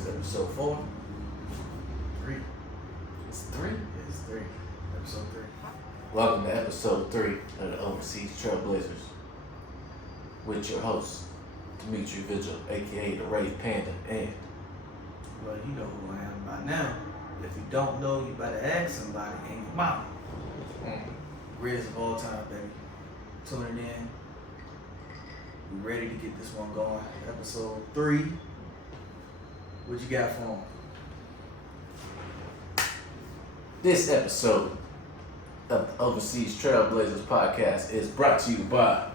Is it episode 4? 3. It's 3? It's 3. Episode 3. Welcome to episode 3 of the Overseas Trailblazers with your host, Dimitri Vigil, aka the Ray Panda, and Well, you know who I am by now. If you don't know, you better ask somebody and your mama. Greatest of all time, baby. Tuning in. We ready to get this one going. Episode 3. What you got for 'em? this episode of the Overseas Trailblazers podcast is brought to you by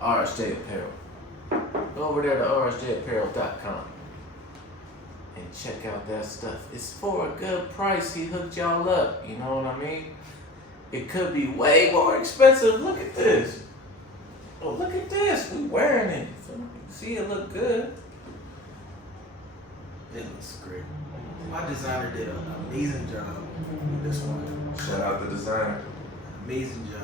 RSJApparel. Go over there to RSJApparel.com and check out that stuff. It's for a good price. He hooked y'all up. You know what I mean? It could be way more expensive. Look at this. Oh, look at this. We wearing it. See, it look good. It looks great. My designer did an amazing job with this one. Shout out the designer. Amazing job.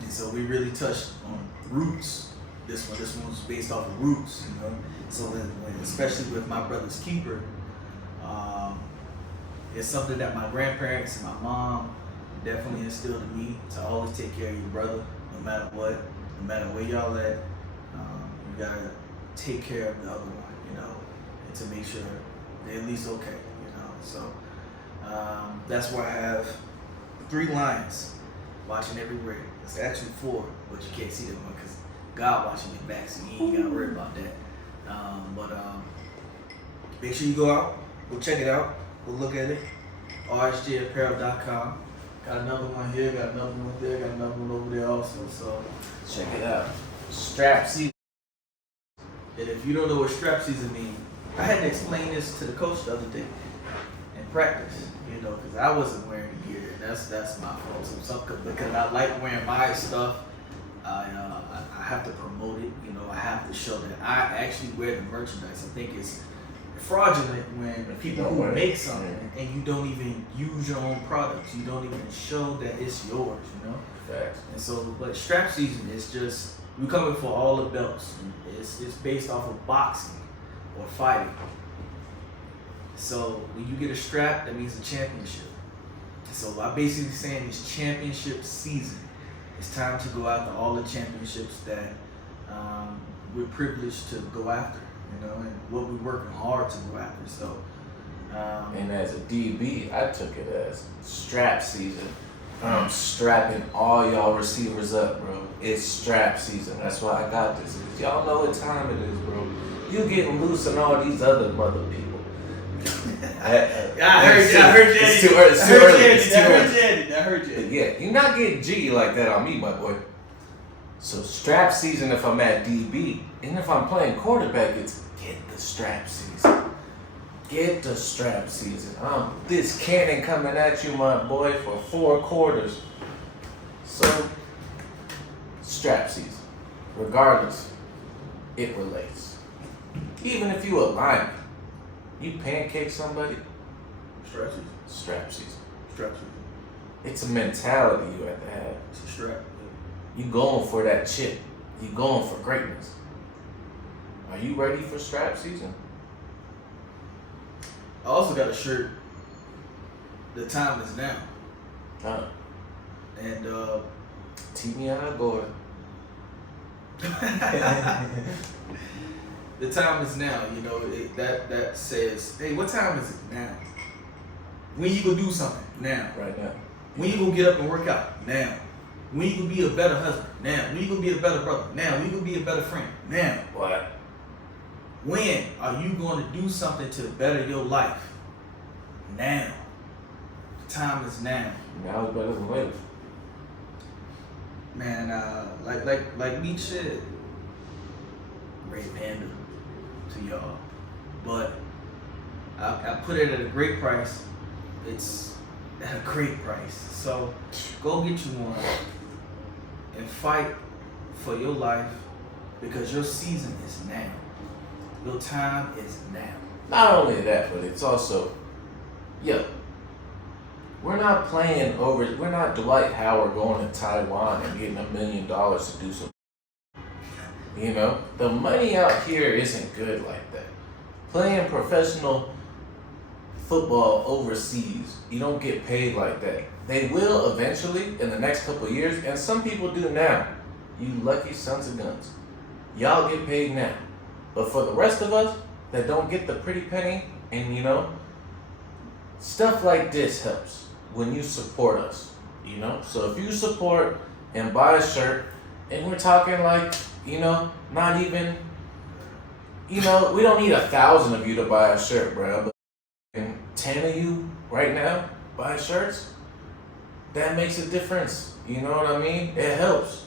And so we really touched on roots. This one was based off of roots, you know. So especially with my brother's keeper, it's something that my grandparents and my mom definitely instilled in me to always take care of your brother, no matter what, no matter where y'all at. You gotta take care of the other one, you know, and to make sure they're at least okay, you know. So that's why I have 3 lions watching everywhere. It's actually 4, but you can't see them because God watching your back, so you ain't gotta worry about that. But make sure you go out, go check it out, go look at it. RSJApparel.com. Got another one here, got another one there, got another one over there also. So Check it out. Strap season. and if you don't know what strap season means, I had to explain this to the coach the other day in practice, you know, because I wasn't wearing the gear, and that's my fault. Because I like wearing my stuff, I have to promote it. You know, I have to show that I actually wear the merchandise. I think it's fraudulent when people who make something and you don't even use your own products. You don't even show that it's yours. You know. Facts. And so, but strap season is just we coming for all the belts. It's based off of boxing or fighting. So when you get a strap, that means a championship. So I'm basically saying it's championship season. It's time to go after all the championships that we're privileged to go after, you know, and what we're working hard to go after. So, And as a DB, I took it as strap season. I'm strapping all y'all receivers up, bro. It's strap season. That's why I got this. Y'all know what time it is, bro. You getting loose on all these other mother people. I heard you. It's too early. I heard you. Yeah, you're not getting jiggy like that on me, my boy. So strap season if I'm at DB, and if I'm playing quarterback, it's get the strap season. Get the strap season. This cannon coming at you, my boy, for 4 quarters. So, strap season. Regardless, it relates. Even if you a lineman, you pancake somebody, Strap season. strap season. Strap season. It's a mentality you have to have. It's a strap. You going for that chip. You going for greatness. Are you ready for strap season? I also got a shirt. The time is now. And Timiana Gordon. the time is now. You know that says, hey, what time is it now? When you gonna do something now? Right now. When you gonna get up and work out now? When you gonna be a better husband now? When you gonna be a better brother now? When you gonna be a better friend now? What? When are you going to do something to better your life? Now. The time is now. Now is better than later. Man, like me said, Ray Panda to y'all. But I put it at a great price. It's at a great price. So go get you one and fight for your life because your season is now. Your time is now. Not only that, but it's also, we're not we're not Dwight Howard going to Taiwan and getting $1 million to do something. You know, the money out here isn't good like that. Playing professional football overseas, you don't get paid like that. They will eventually in the next couple of years, and some people do now. You lucky sons of guns. Y'all get paid now. But for the rest of us that don't get the pretty penny, and you know, stuff like this helps when you support us, you know? So if you support and buy a shirt, and we're talking like, you know, not even, you know, we don't need 1,000 of you to buy a shirt, bro. But 10 of you right now buy shirts, that makes a difference. You know what I mean? It helps.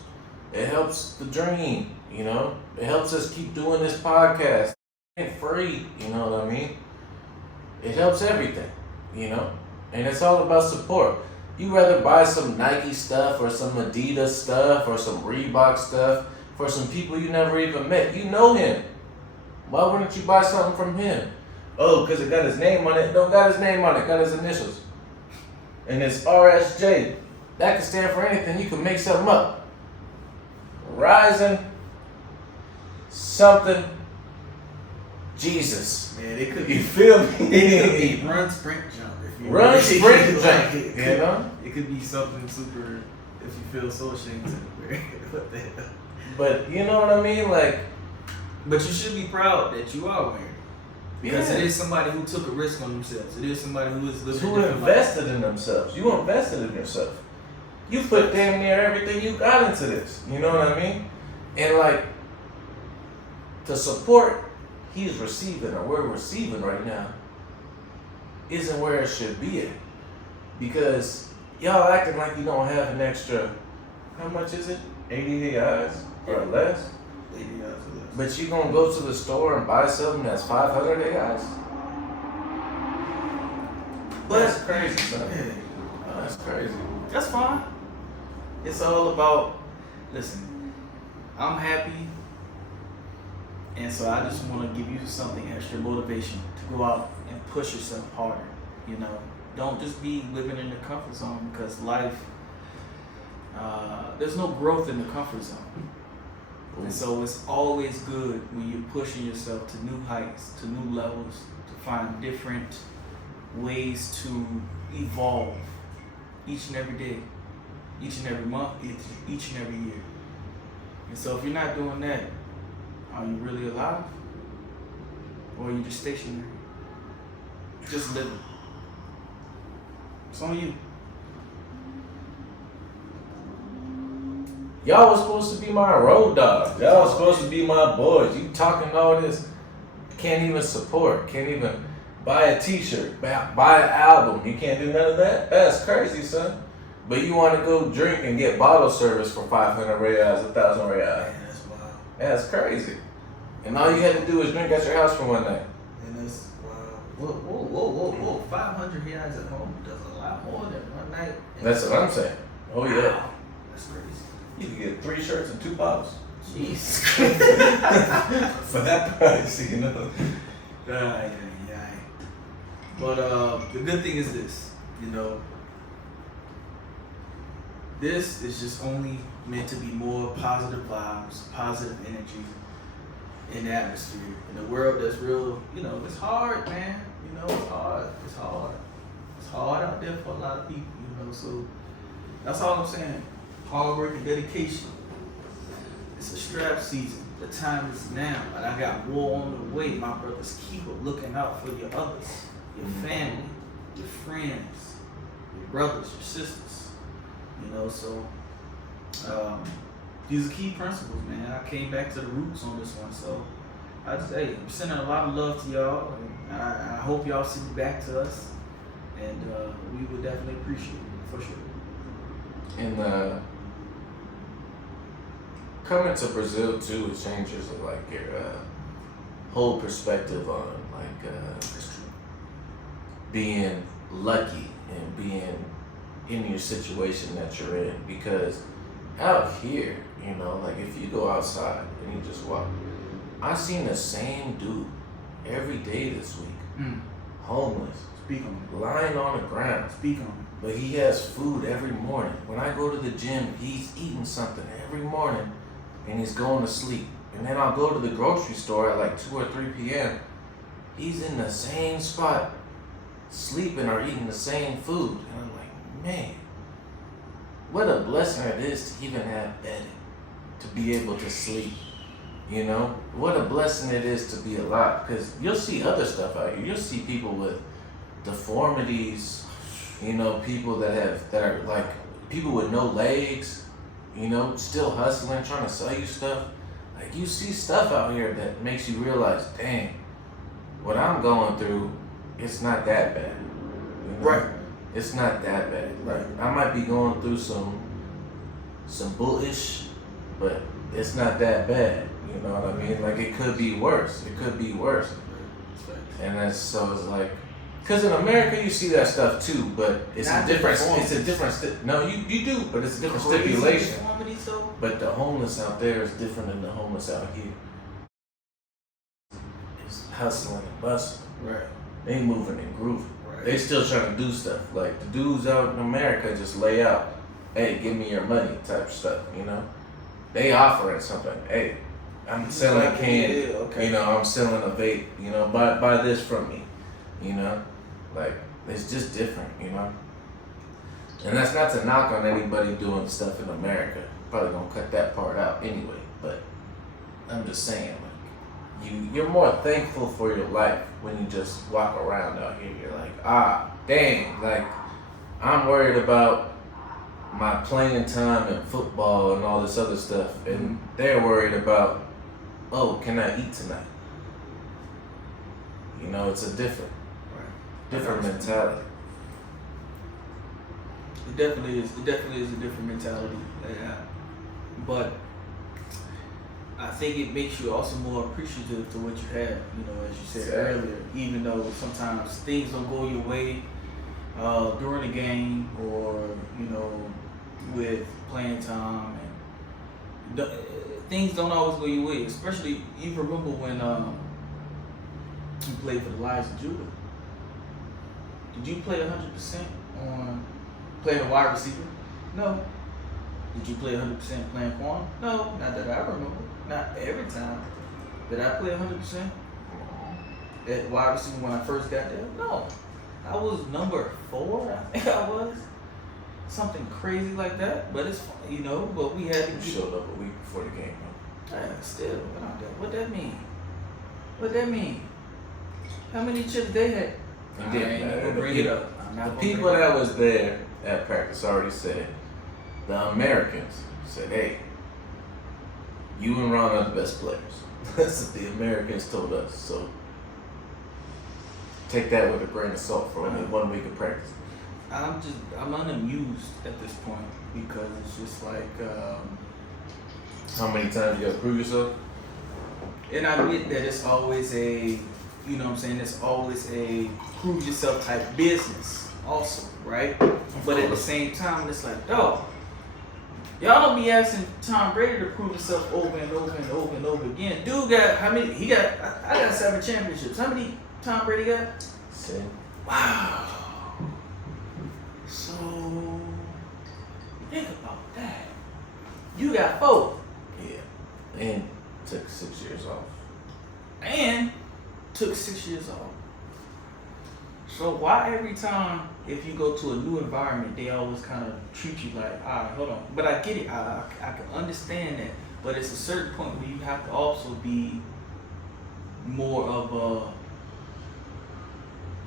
It helps the dream, you know? It helps us keep doing this podcast. It ain't free, you know what I mean? It helps everything, you know? And it's all about support. You rather buy some Nike stuff or some Adidas stuff or some Reebok stuff for some people you never even met. You know him. Why wouldn't you buy something from him? Oh, because it got his name on it. Don't got his name on it. Got his initials. And it's RSJ. That could stand for anything. You can make something up. Rising something Jesus. Man, it could You be. feel me? It could be run, sprint, jump. If you Run, really- sprint, like, jump. it You could- know? It could be something super. If you feel so ashamed to wear, what the hell? But you know what I mean? Like, But you should be proud that you are wearing it. Because yeah. it is somebody who took a risk on themselves. It is somebody who is living Who a different life. invested in themselves. You invested in yourself. You put damn near everything you got into this. You know what I mean? And like, the support he's receiving or we're receiving right now isn't where it should be at. Because y'all acting like you don't have an extra, how much is it? 80 AIs or less? 80 years or less. But you gonna go to the store and buy something that's 500 AIs? That's crazy, son. Yeah. That's crazy. That's fine. It's all about, listen, I'm happy, and so I just want to give you something extra motivation to go out and push yourself harder. You know, don't just be living in the comfort zone, because life, there's no growth in the comfort zone. And so it's always good when you're pushing yourself to new heights, to new levels, to find different ways to evolve each and every day, each and every month, each and every year. And so if you're not doing that, are you really alive? Or are you just stationary? Just living. It's on you. Y'all was supposed to be my road dogs. Y'all was supposed to be my boys. You talking all this, can't even support, can't even buy a t-shirt, buy an album. You can't do none of that? That's crazy, son. But you want to go drink and get bottle service for 500 reals, 1,000 reals. Man, that's wild. That's crazy. And all you had to do was drink at your house for one night. And that's wild. Whoa. 500 reais at home does a lot more than one night. That's what I'm saying. Oh yeah. Wow. That's crazy. You can get 3 shirts and 2 bottles. Jeez. For that price, you know. Yeah. But the good thing is this, you know, this is just only meant to be more positive vibes, positive energy in the atmosphere. In a world that's real, you know, it's hard, man. You know, it's hard. It's hard out there for a lot of people, you know, so that's all I'm saying. Hard work and dedication. It's a strap season. The time is now. And I got war on the way. My brothers, keep looking out for your others, your family, your friends, your brothers, your sisters. You know, so these are key principles, man. I came back to the roots on this one. So I just, hey, I'm sending a lot of love to y'all. And I hope y'all send it back to us. And we would definitely appreciate it, for sure. And coming to Brazil too, it changes like your whole perspective on like being lucky and being in your situation that you're in. Because out here, you know, like if you go outside and you just walk, I seen the same dude every day this week, homeless, Speak on it. lying on the ground. Speak on it. But he has food every morning. When I go to the gym, he's eating something every morning and he's going to sleep. And then I'll go to the grocery store at like 2 or 3 p.m. He's in the same spot, sleeping or eating the same food. And I'm like, man, what a blessing it is to even have bedding, to be able to sleep. You know, what a blessing it is to be alive. Because you'll see other stuff out here. You'll see people with deformities, you know, people that are like, people with no legs, you know, still hustling, trying to sell you stuff. Like, you see stuff out here that makes you realize, dang, what I'm going through, it's not that bad. You know? Right. It's not that bad. Like, I might be going through some bullish, but it's not that bad. You know what I mean? Like, it could be worse. It could be worse. And that's, so it's like, because in America you see that stuff too, but it's not a different. It's a different. No, you do, but it's a different stipulation. But the homeless out there is different than the homeless out here. It's hustling and bustling. Right. They moving and grooving. Right. They still trying to do stuff. Like the dudes out in America just lay out, hey, give me your money type of stuff. You know, they offering something. Hey, I'm selling a can. Yeah, okay. You know, I'm selling a vape. You know, buy this from me. You know, like it's just different. You know, and that's not to knock on anybody doing stuff in America. Probably gonna cut that part out anyway. But I'm just saying, like, you're more thankful for your life when you just walk around out here. You're like, dang, like I'm worried about my playing time and football and all this other stuff, and they're worried about, oh, can I eat tonight? You know, it's a different mentality. It definitely is. It definitely is a different mentality. Yeah. But I think it makes you also more appreciative to what you have. You know, as you said earlier, even though sometimes things don't go your way during the game, or you know, with playing time, and things don't always go your way. Especially, you remember when you played for the Lions of Judah. Did you play 100% on playing a wide receiver? No. Did you play 100% playing corner? No, not that I remember. Not every time. Did I play 100% at wide receiver when I first got there? No. I was number 4, I think I was. Something crazy like that. But it's fun, you know, but we had to You showed up a week before the game, huh? Still, what that mean? What that mean? How many chips they had? It didn't matter. Bring it up. The people that was there at practice already said, the Americans said, hey, you and Ron are the best players. That's what the Americans told us. So take that with a grain of salt for only 1 week of practice. I'm unamused at this point because it's just like how many times you gotta prove yourself? And I get that it's always a, you know what I'm saying, it's always a prove yourself type business also, right? But at the same time, it's like, dog, y'all don't be asking Tom Brady to prove himself over and over and over and over again. Dude got how many? I got 7 championships. How many Tom Brady got? 7. Wow. So think about that. You got 4. Yeah. And took 6 years off. And took 6 years off. So why every time if you go to a new environment, they always kind of treat you like, all right, hold on. But I get it. I can understand that. But it's a certain point where you have to also be more of a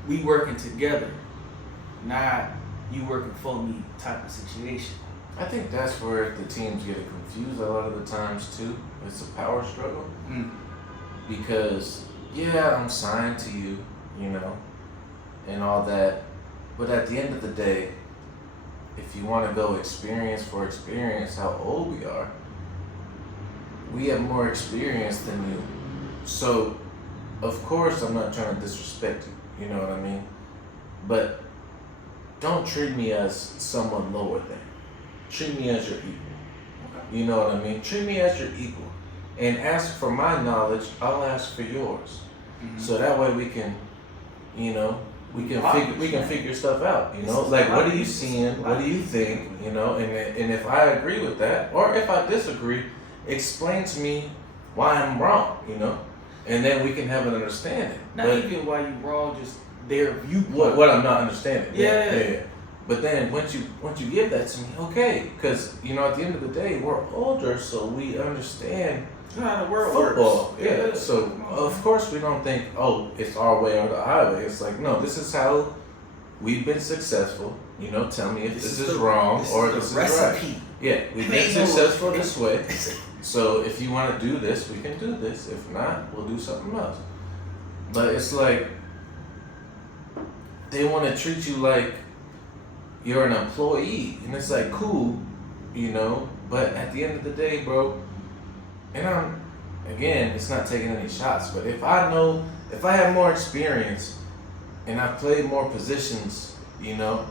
we working together, not you working for me type of situation. I think that's where the teams get confused a lot of the times too. It's a power struggle. Because yeah, I'm signed to you, you know, and all that. But at the end of the day, if you want to go experience for experience, how old we are, we have more experience than you. So, of course, I'm not trying to disrespect you, you know what I mean? But don't treat me as someone lower than. Treat me as your equal. You know what I mean? Treat me as your equal. And ask for my knowledge, I'll ask for yours. So that way we can, you know, we can figure stuff out, you know, like what are you seeing, what do you think, you know, and if I agree with that, or if I disagree, explain to me why I'm wrong, you know? And then we can have an understanding. Not even why you wrong, just their viewpoint. What I'm not understanding. Yeah. But then once you give that to me, okay, because you know at the end of the day we're older, so we understand how the world football. works. Yeah. So of course we don't think, oh, it's our way or the highway. It's like, no, this is how we've been successful. You know, tell me if this is wrong or this is right. Yeah, we've been successful this way. So if you want to do this, we can do this. If not, we'll do something else. But it's like they want to treat you like you're an employee, and it's like cool, you know. But at the end of the day, bro, and it's not taking any shots. But if I have more experience and I've played more positions, you know,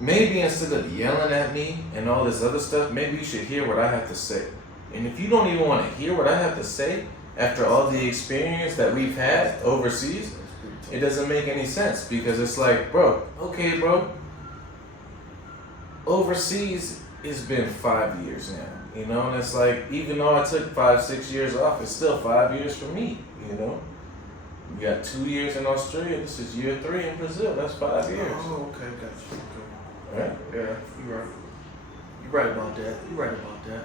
maybe instead of yelling at me and all this other stuff, maybe you should hear what I have to say. And if you don't even want to hear what I have to say after all the experience that we've had overseas, it doesn't make any sense, because it's like, bro, okay, bro, overseas it's been 5 years now, you know, and it's like, even though I took 5-6 years off, it's still 5 years for me, you know. We got 2 years in Australia, this is year 3 in Brazil, that's 5 years. Oh, okay, gotcha. Okay. Right? Yeah, you're right. You're right about that.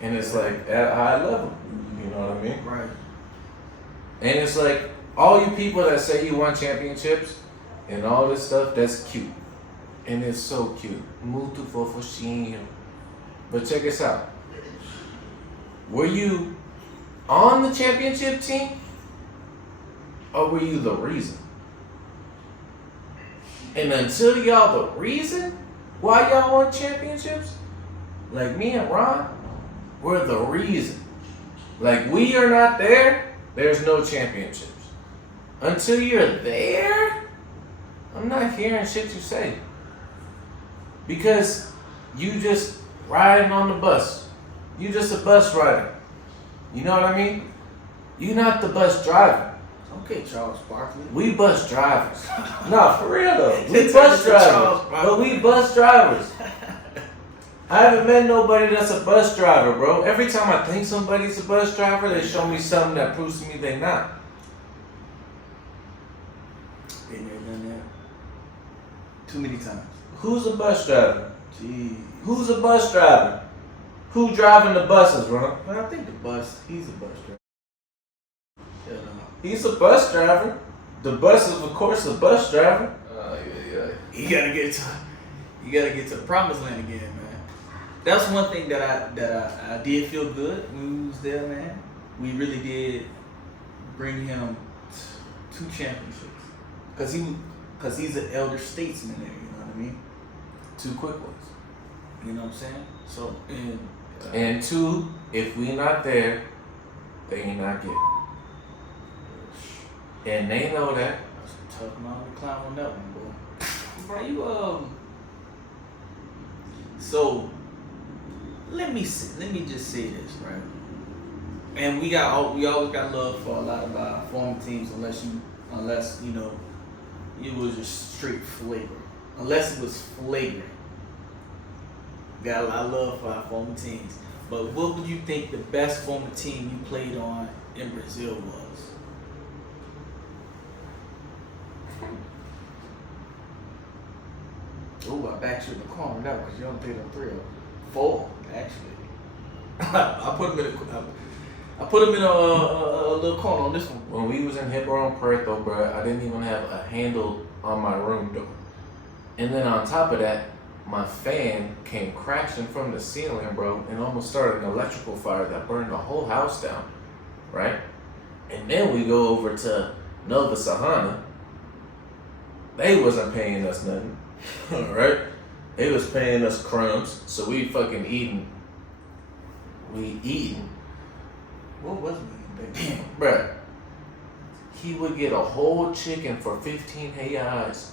And it's like at a high level, you know what I mean? Right. And it's like, all you people that say you won championships and all this stuff, that's cute. And it's so cute. Muito fofinho. But check this out. Were you on the championship team? Or were you the reason? And until y'all the reason why y'all won championships, like me and Ron, we're the reason. Like, we are not there, there's no championships. Until you're there, I'm not hearing shit you say. Because you just riding on the bus. You just a bus rider. You know what I mean? You're not the bus driver. Okay, Charles Barkley. We bus drivers. Nah, for real though. We bus drivers. But we bus drivers. I haven't met nobody that's a bus driver, bro. Every time I think somebody's a bus driver, they show me something that proves to me they not. Been there, done that. Too many times. Who's a bus driver? Jeez. Who's a bus driver? Who driving the buses, bro? But I think he's a bus driver. Yeah, no. He's a bus driver. The bus is, of course, a bus driver. Yeah. You gotta get to the promised land again, man. That's one thing that I did feel good when we was there, man. We really did bring him 2 championships, cause he's an elder statesman there. You know what I mean? 2 quick ones. You know what I'm saying? So and 2, if we not there, they ain't not getting. And they know that. That's a tough mountain to climb on that one, boy. Bro, you So let me just say this, right? And we always got love for a lot of our former teams, unless you know it was just straight flavor. Unless it was flagrant. Got a lot of love for our former teams. But what would you think the best former team you played on in Brazil was? Oh, I backed you in the corner on that one because you only played on 3 of them. 4, actually. I put him in a little corner on this one. When we was in Ribeirão Preto, bro, I didn't even have a handle on my room door. And then on top of that, my fan came crashing from the ceiling, bro, and almost started an electrical fire that burned the whole house down, right? And then we go over to Nova Serrana. They wasn't paying us nothing, right? They was paying us crumbs, so we fucking eating. We eating. What was we eating, baby? Bruh, he would get a whole chicken for 15 reais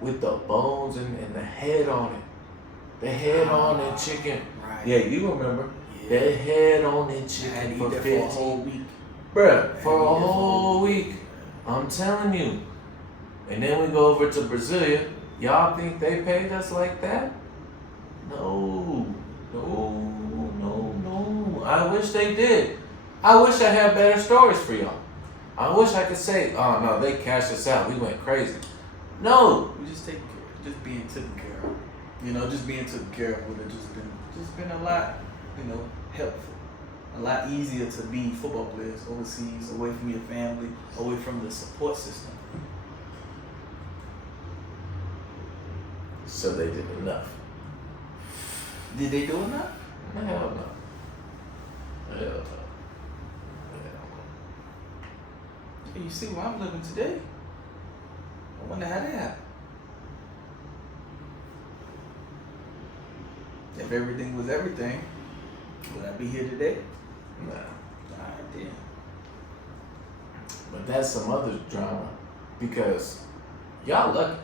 with the bones and the head on it. The head on that chicken. Right. Yeah, you remember. Yeah. The head on that chicken for 15. For a whole week. Bruh, for a whole week. I'm telling you. And then we go over to Brasilia. Y'all think they paid us like that? No. I wish they did. I wish I had better stories for y'all. I wish I could say, oh no, they cashed us out. We went crazy. No. We just taking care, just being taken care of. You know, just being taken care of would have just been a lot, you know, helpful. A lot easier to be football players overseas, away from your family, away from the support system. So they did enough. Did they do enough? Hell no. Hell no. Hey, you see where I'm living today? I wonder how that happened. If everything was everything, would I be here today? Nah. Alright then. But that's some other drama because y'all lucky.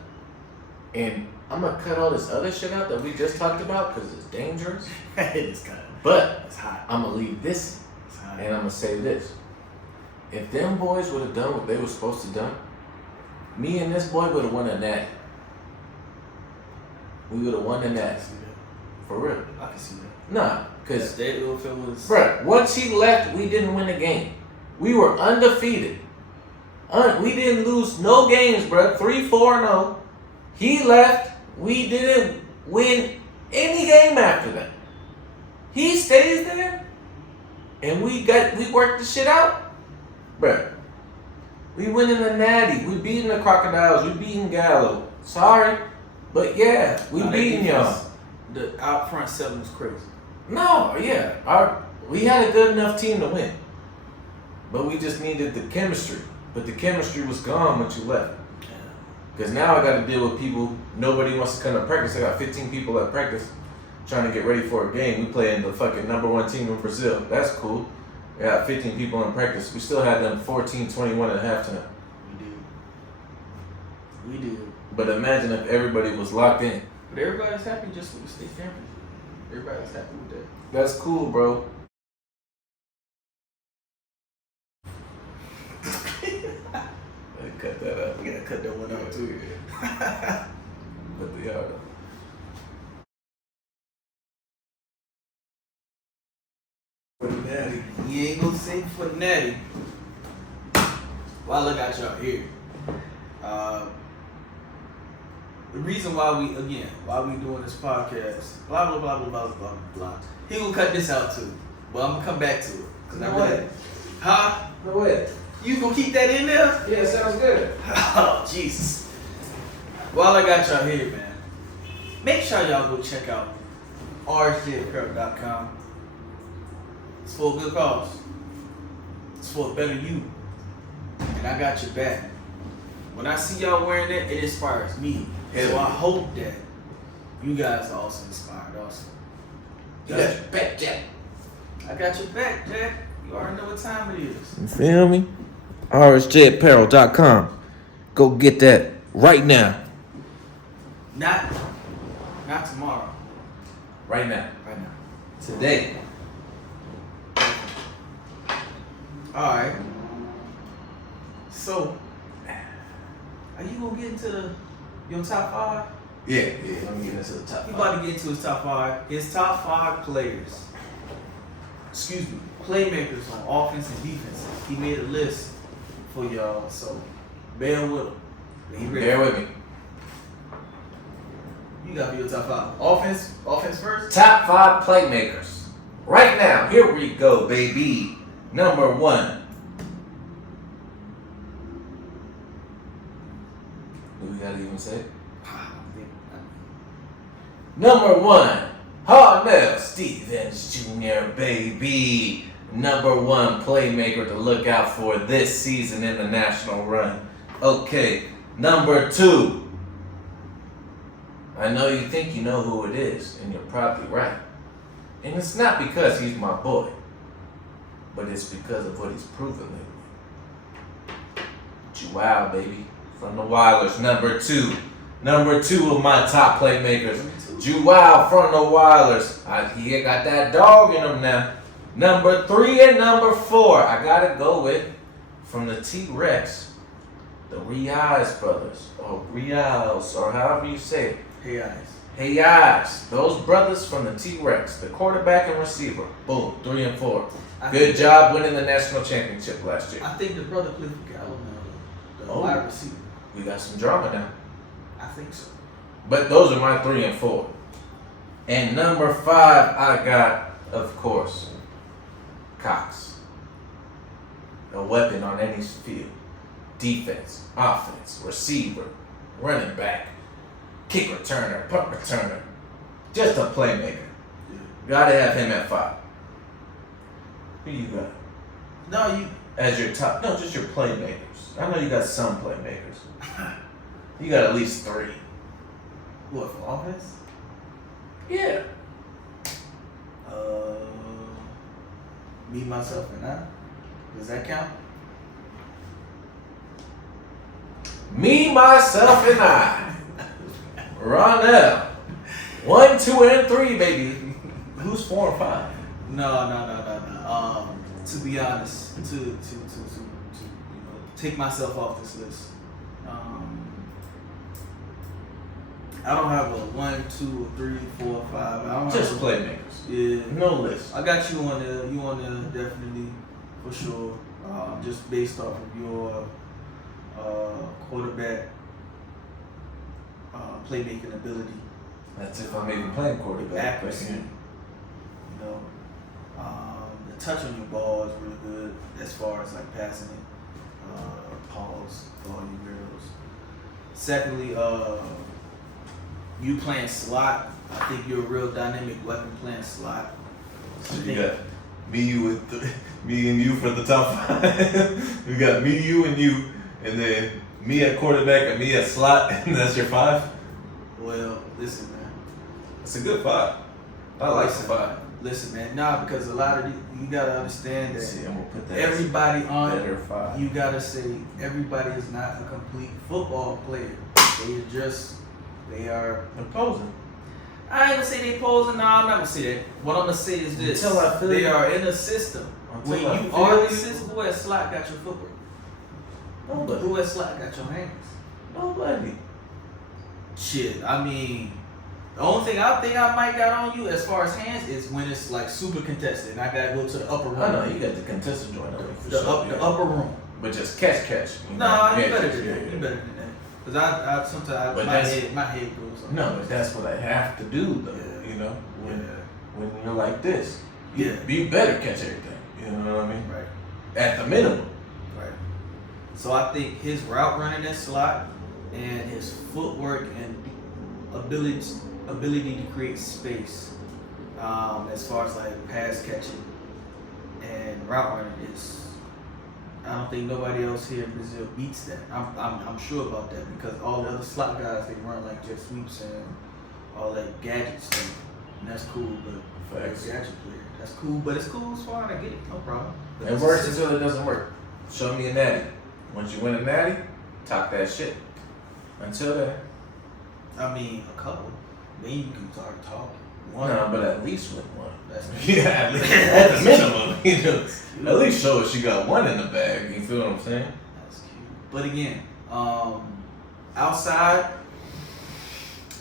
And I'm gonna cut all this other shit out that we just talked about because it's dangerous. It is kind of. But It's hot. I'm gonna leave this It's hot. and I'm gonna say this. If them boys would have done what they were supposed to do, me and this boy would have won a natty. We would have won a I natty. can see that. For real. I can see that. Nah, because, If it was. bruh, once he left, we didn't win a game. We were undefeated. We didn't lose no games, bruh. 3-4-0. He left. We didn't win any game after that. He stays there, and we worked the shit out, bruh. We winning the natty. We beating the Crocodiles. We beating Gallo. Sorry, but yeah, we beating y'all. The out front seven was crazy. No, yeah, we had a good enough team to win, but we just needed the chemistry. But the chemistry was gone once you left. Because now I got to deal with people. Nobody wants to come to practice. I got 15 people at practice trying to get ready for a game. We play in the fucking #1 team in Brazil. That's cool. I got 15 people in practice. We still had them 14-21 at halftime. We did. But imagine if everybody was locked in. But everybody's happy just with the state championship. Everybody's happy with that. That's cool, bro. Cut that out. We gotta cut that one out too. But they are though. For Natty. You ain't gonna sing for Natty. While I got y'all here. The reason why we doing this podcast, blah blah blah blah blah blah blah. He gonna cut this out too. But I'm gonna come back to it. No way. Huh? No way. You gonna keep that in there? Yeah, sounds good. Oh, Jesus. While I got y'all here, man, make sure y'all go check out RSJApparel.com. It's for a good cause. It's for a better you. And I got your back. When I see y'all wearing it, it inspires me. So I hope that you guys are also inspired also. You got your back, Jack. I got your back, Jack. You already know what time it is. You feel me? RSJApparel.com. Go get that right now. Not tomorrow. Right now. Right now. Today. Alright. So, are you gonna get into your top five? Yeah. Let me get into the top He five. about to get into his top five. His top five players. Excuse me. Playmakers on offense and defense. He made a list for y'all, so bear with him. He ready. Bear with me. You gotta be your top five. Offense first. Top 5 playmakers. Right now. Here we go, baby. Number 1. Do we gotta even say it? Number 1. Ronelle Stevens Jr., baby. Number 1 playmaker to look out for this season in the national run. Okay, number 2. I know you think you know who it is, and you're probably right. And it's not because he's my boy, but it's because of what he's proven lately. Joao, baby, from the Wilders, number 2. Number 2 of my top playmakers. Joao from the Wilders. He got that dog in him now. Number 3 and number 4, I gotta go with, from the T-Rex, the Riaz brothers, or Riaz, or however you say it. Hey guys. Hey guys, those brothers from the T-Rex, the quarterback and receiver, boom, 3 and 4. Good job winning the national championship last year. I think the brother Cliff Gallimore, the Oh. wide receiver. We got some drama now. I think so. But those are my 3 and 4. And number 5, I got, of course, Cox. A weapon on any field. Defense, offense, receiver, running back, kick returner, punt returner. Just a playmaker. Gotta have him at 5. Who you got? No, you. As your top, no, just your playmakers. I know you got some playmakers. You got at least 3. What, for offense? Yeah. Me, myself, and I. Does that count? Me, myself, and I. Ronelle. 1, 2, and 3, baby. Who's 4 and 5? No. To be honest, to take myself off this list. I don't have a 1, 2, 3, 4, 5. I don't Just have playmakers. Yeah. No list. I got you on there. You on there definitely, for sure. Just based off of your quarterback playmaking ability. That's if I'm even playing quarterback. Accuracy. You know, the touch on your ball is really good as far as like passing it. Pause for all you weirdos. Secondly, you playing slot. I think you're a real dynamic weapon playing slot. So you got me and you for the top 5. We got me, you, and you, and then me at quarterback and me at slot, and that's your 5. Well, listen, man. That's a good 5. I like the 5. Listen, man. Nah, because a lot of you gotta understand that See, I'm gonna put that everybody on better 5. you gotta say everybody is not a complete football player. They are Opposing. I ain't gonna say they posing. No, I'm not gonna say that. What I'm gonna say is this: Until I feel they you. are in a system. Until When I you feel are you. the system, who at slot got your footwork? Nobody. Who at slot got your hands? Nobody. Shit, I mean, the only thing I think I might got on you as far as hands is when it's like super contested and I gotta go to the upper room. I know you got the contested joint on me for the sure. the upper room. But just catch. You No, know? you Yeah, better yeah, than that. yeah. You better than that. Cause I sometimes But my head goes on. No, but that's what I have to do though. Yeah. You know, Yeah. when you're like this, Yeah. you better catch everything. You know what I mean? Right. At the minimum. Right. So I think his route running that slot and his footwork and ability to create space, as far as like pass catching and route running is, I don't think nobody else here in Brazil beats that. I'm sure about that because all the other slot guys, they run like jet sweeps and all that gadget stuff, and that's cool. But Facts. gadget player, that's cool. But it's cool. It's fine. I get it. No problem. But It it's works a until it doesn't work. Show me a natty. Once you win a natty, talk that shit. Until then, I mean, a couple. Then you can start talking. no, but at least win one. That's Yeah, at least at the minimum. You know, at least show us you got one in the bag. You feel what I'm saying? That's cute. But again, outside,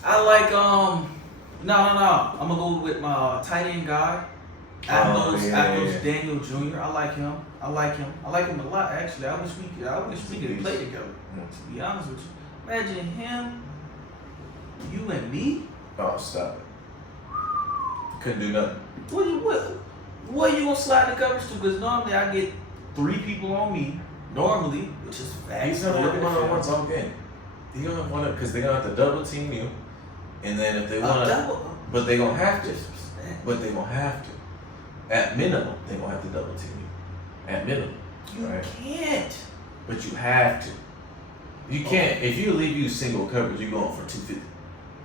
I like no. I'm gonna go with my tight end guy. Atmos Daniel Jr. I like him. I like him a lot actually. I wish we could play together. To be honest with you, imagine him, you and me. Oh, stop it. Couldn't do nothing. What you gonna slide the coverage to? Because normally I get 3 people on me. Normally, which is fast. He's gonna have one-on-ones all game. He gonna want to, because they're gonna have to double team you, and then if they want to, but they gonna have to. But they gonna have to. At minimum, they gonna have to double team you. At minimum, You right? can't. But you have to. You can't. If you leave you single coverage, you're going for 250.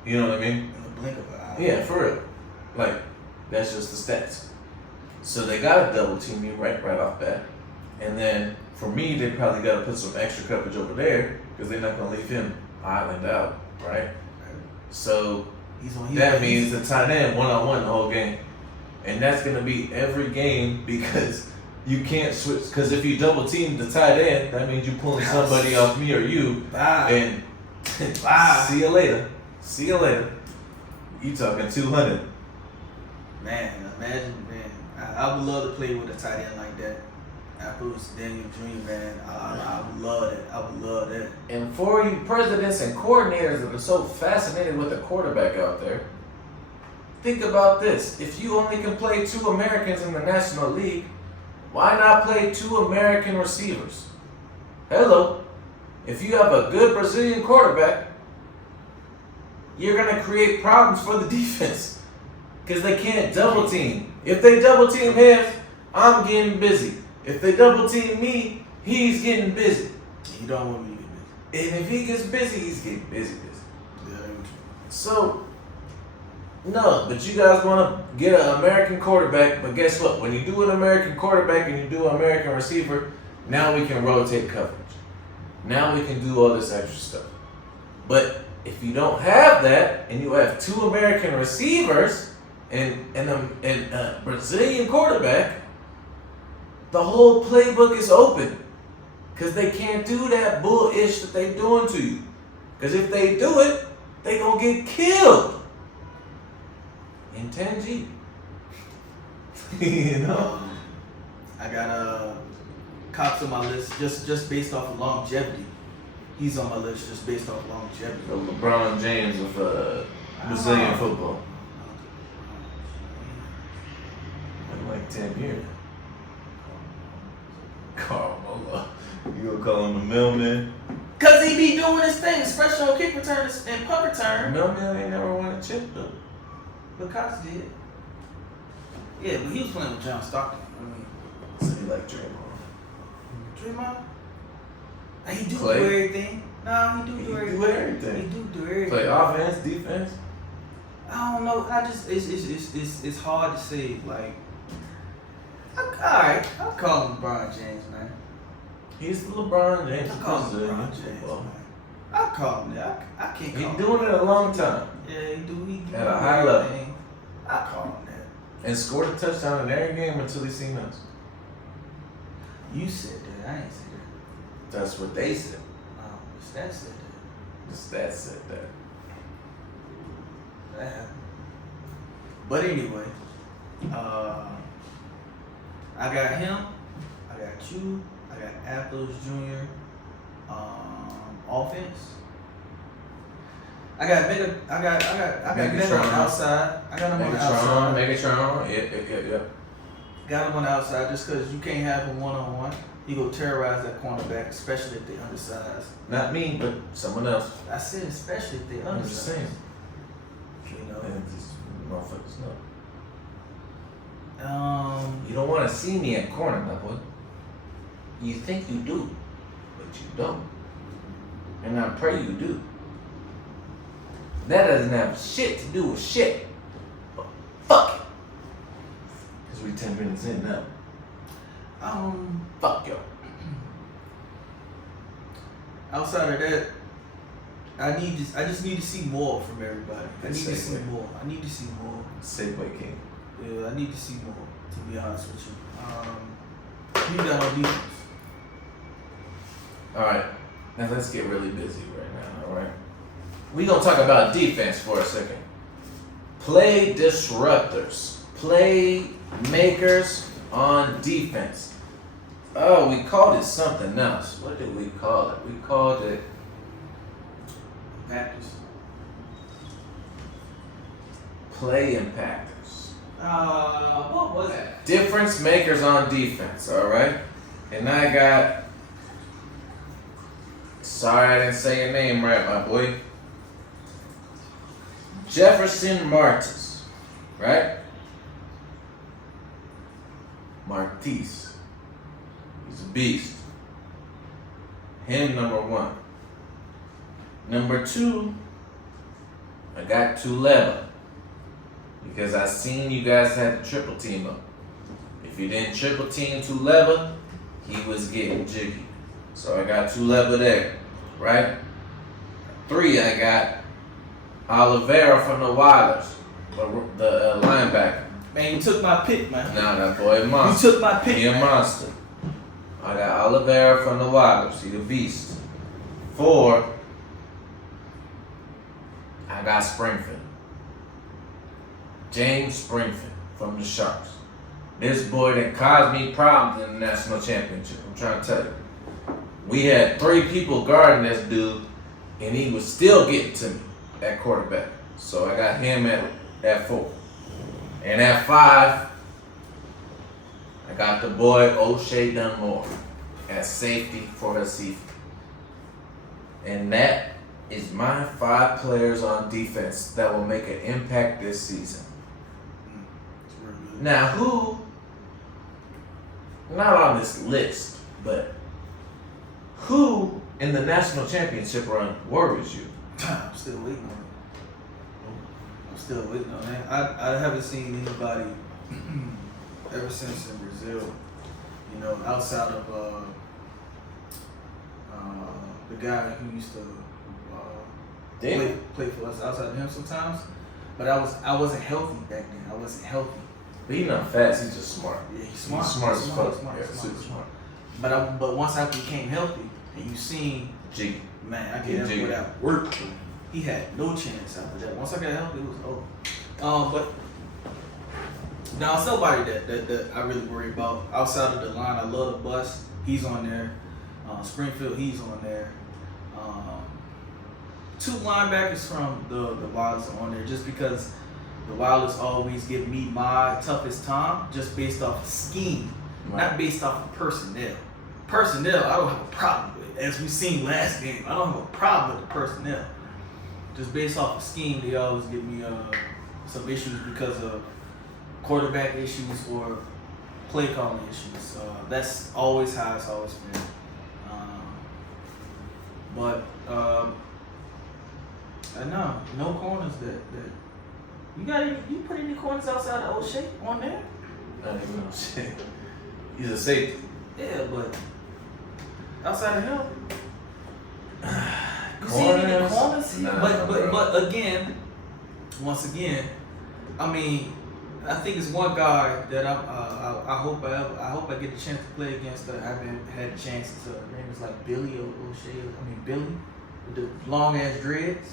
You know what I mean? In the blink of an eye. Yeah, for real. Like, that's just the stats. So they gotta double team you right off bat. And then for me, they probably gotta put some extra coverage over there because they're not gonna leave him island out, right? So that means the tight end one-on-one the whole game. And that's gonna be every game because you can't switch. Because if you double team the tight end, that means you're pulling somebody off me or you. Bye. And Bye. see you later. See you later. You talking 200? Man, imagine, man. I would love to play with a tight end like that. After it was Daniel Jr., man, I would love that. I would love that. And for you presidents and coordinators that are so fascinated with the quarterback out there, think about this. If you only can play 2 Americans in the National League, why not play 2 American receivers? Hello. If you have a good Brazilian quarterback, you're going to create problems for the defense because they can't double team. If they double team him, I'm getting busy. If they double team me, he's getting busy. You don't want me to get busy. And if he gets busy, he's getting busy. Yeah, So, no, but you guys want to get an American quarterback, but guess what? When you do an American quarterback and you do an American receiver, now we can rotate coverage. Now we can do all this extra stuff. But if you don't have that, and you have 2 American receivers and a Brazilian quarterback, the whole playbook is open. Because they can't do that bullish that they doing to you. Because if they do it, they gonna get killed. In 10G. You know? I got Cops on my list just based off of longevity. He's on my list just based off longevity. The LeBron James of Brazilian football. In like 10 years. Carmelo. You gonna call him a millman? Cause he be doing his thing, especially on kick returns and punt return. Millman ain't never won a chip though. But Cops did. Yeah, but he was playing with John Stockton. I mean, So you like Draymond? Draymond? He do Clay? do everything. Nah, he do He do do everything. everything. He do everything. Play offense, defense. I don't know. I just it's hard to say. Like, alright, I'll call him LeBron James, man. He's the LeBron James. I'll call him Brazilian LeBron James, football. man. I'll call him that. I can't call He's him. doing it a long time. Yeah, he do At a high level. everything. I'll call him that. And scored a touchdown in every game until he seen us. You said that. I ain't said that. That's what they said. The stats said that. The stats said that. That happened. But anyway, I got him. I got you. I got Apples Jr. Offense. I got Mega on the outside. I got him on the outside. Megatron. Yeah. Got him on the outside just because you can't have him one-on-one. He go terrorize that cornerback, especially if they undersized. Not me, but someone else. I said especially if they I'm just undersized. saying. You know. And these motherfuckers know. Um, You don't want to see me at corner, my boy. You think you do, but you don't. And I pray you do. That doesn't have shit to do with shit. But fuck it. Because we're 10 minutes in now. Fuck y'all. outside of that, I just need to see more from everybody. I need to see Segue. more. I need to see more. Segway King. Yeah, I need to see more, to be honest with you. You got on defense. Alright. Now let's get really busy right now, alright? We're going to talk about defense for a second. Play disruptors. Play makers on defense. Oh, we called it something else. What did we call it? We called it Packers. play impactors. What was that? Difference makers on defense, alright? And I got, sorry I didn't say your name right, my boy. Jefferson Martis, right? Martis. He's a beast. Him, number one. Number two, I got Tuleba. Because I seen you guys had to triple team up. If you didn't triple team Tuleba, he was getting jiggy. So I got Tuleba there, right? Three, I got Oliveira from the Wilders, the linebacker. Man, you took my pick, man. Nah, that boy a monster. You took my pick, He a man. monster. I got Oliveira from the Wilders. He the beast. Four, I got Springfield. James Springfield from the Sharks. This boy that caused me problems in the national championship. I'm trying to tell you. We had 3 people guarding this dude, and he was still getting to me at quarterback. So I got him at 4. And at 5, I got the boy O'Shea Dunmore at safety for Recife. And that is my 5 players on defense that will make an impact this season. Now, who, not on this list, but who in the national championship run worries you? I'm still waiting on that. I haven't seen anybody ever since in Brazil, you know, outside of the guy who used to play for us, outside of him sometimes. But I wasn't healthy back then. I wasn't healthy. But he's not fast, he's just smart. Yeah, he's smart. He's smart as fuck. Super smart. But once I became healthy, and you seen, Jiggy. man, I get up without work. He had no chance after that. Once I got healthy, it was over. But now somebody that I really worry about outside of the line. I love the bus. He's on there. Springfield, he's on there. 2 linebackers from the Wilders are on there just because the Wilders always give me my toughest time just based off of scheme, not based off of personnel. Personnel, I don't have a problem with. As we seen last game, I don't have a problem with the personnel. Just based off of scheme, they always give me some issues because of quarterback issues or play calling issues. That's always how it's always been. But no corners that you put any corners outside of O'Shea on there? Not even O'Shea. He's a safety. Yeah, but outside of him, you see Corners? any corners? Nah, But again, once again, I mean, I think it's one guy that I hope I get a chance to play against that I haven't had a chance to. His name is like Billy O'Shea. Billy with the long ass dreads.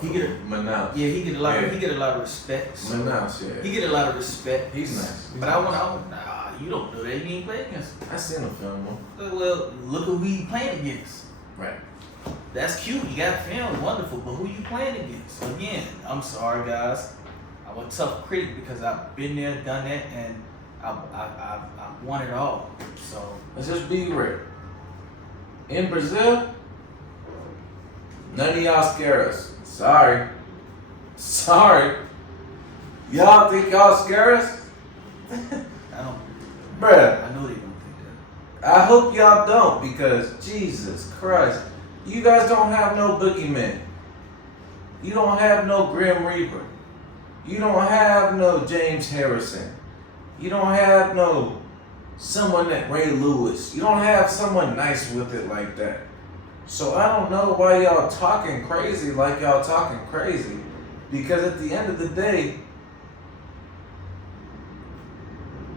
He get Manaus. Yeah, he get a lot. He get a lot of respect. So Manaus, yeah. He get a lot of respect. He's nice. But I want. Nah, you don't know that. You ain't played against him. I seen him film him. Well, look who he playing against. Right. That's cute. You got film, wonderful. But who you playing against? Again, I'm sorry, guys. I'm a tough critic because I've been there, done that, and I've won it all. So Let's just be real. In Brazil, none of y'all scare us. Sorry. Y'all think y'all scare us? I don't. Bruh. I know they don't think that. I hope y'all don't because Jesus Christ, you guys don't have no boogeyman. You don't have no Grim Reaper. You don't have no James Harrison. You don't have no someone that Ray Lewis. You don't have someone nice with it like that. So I don't know why y'all talking crazy like y'all talking crazy. Because at the end of the day,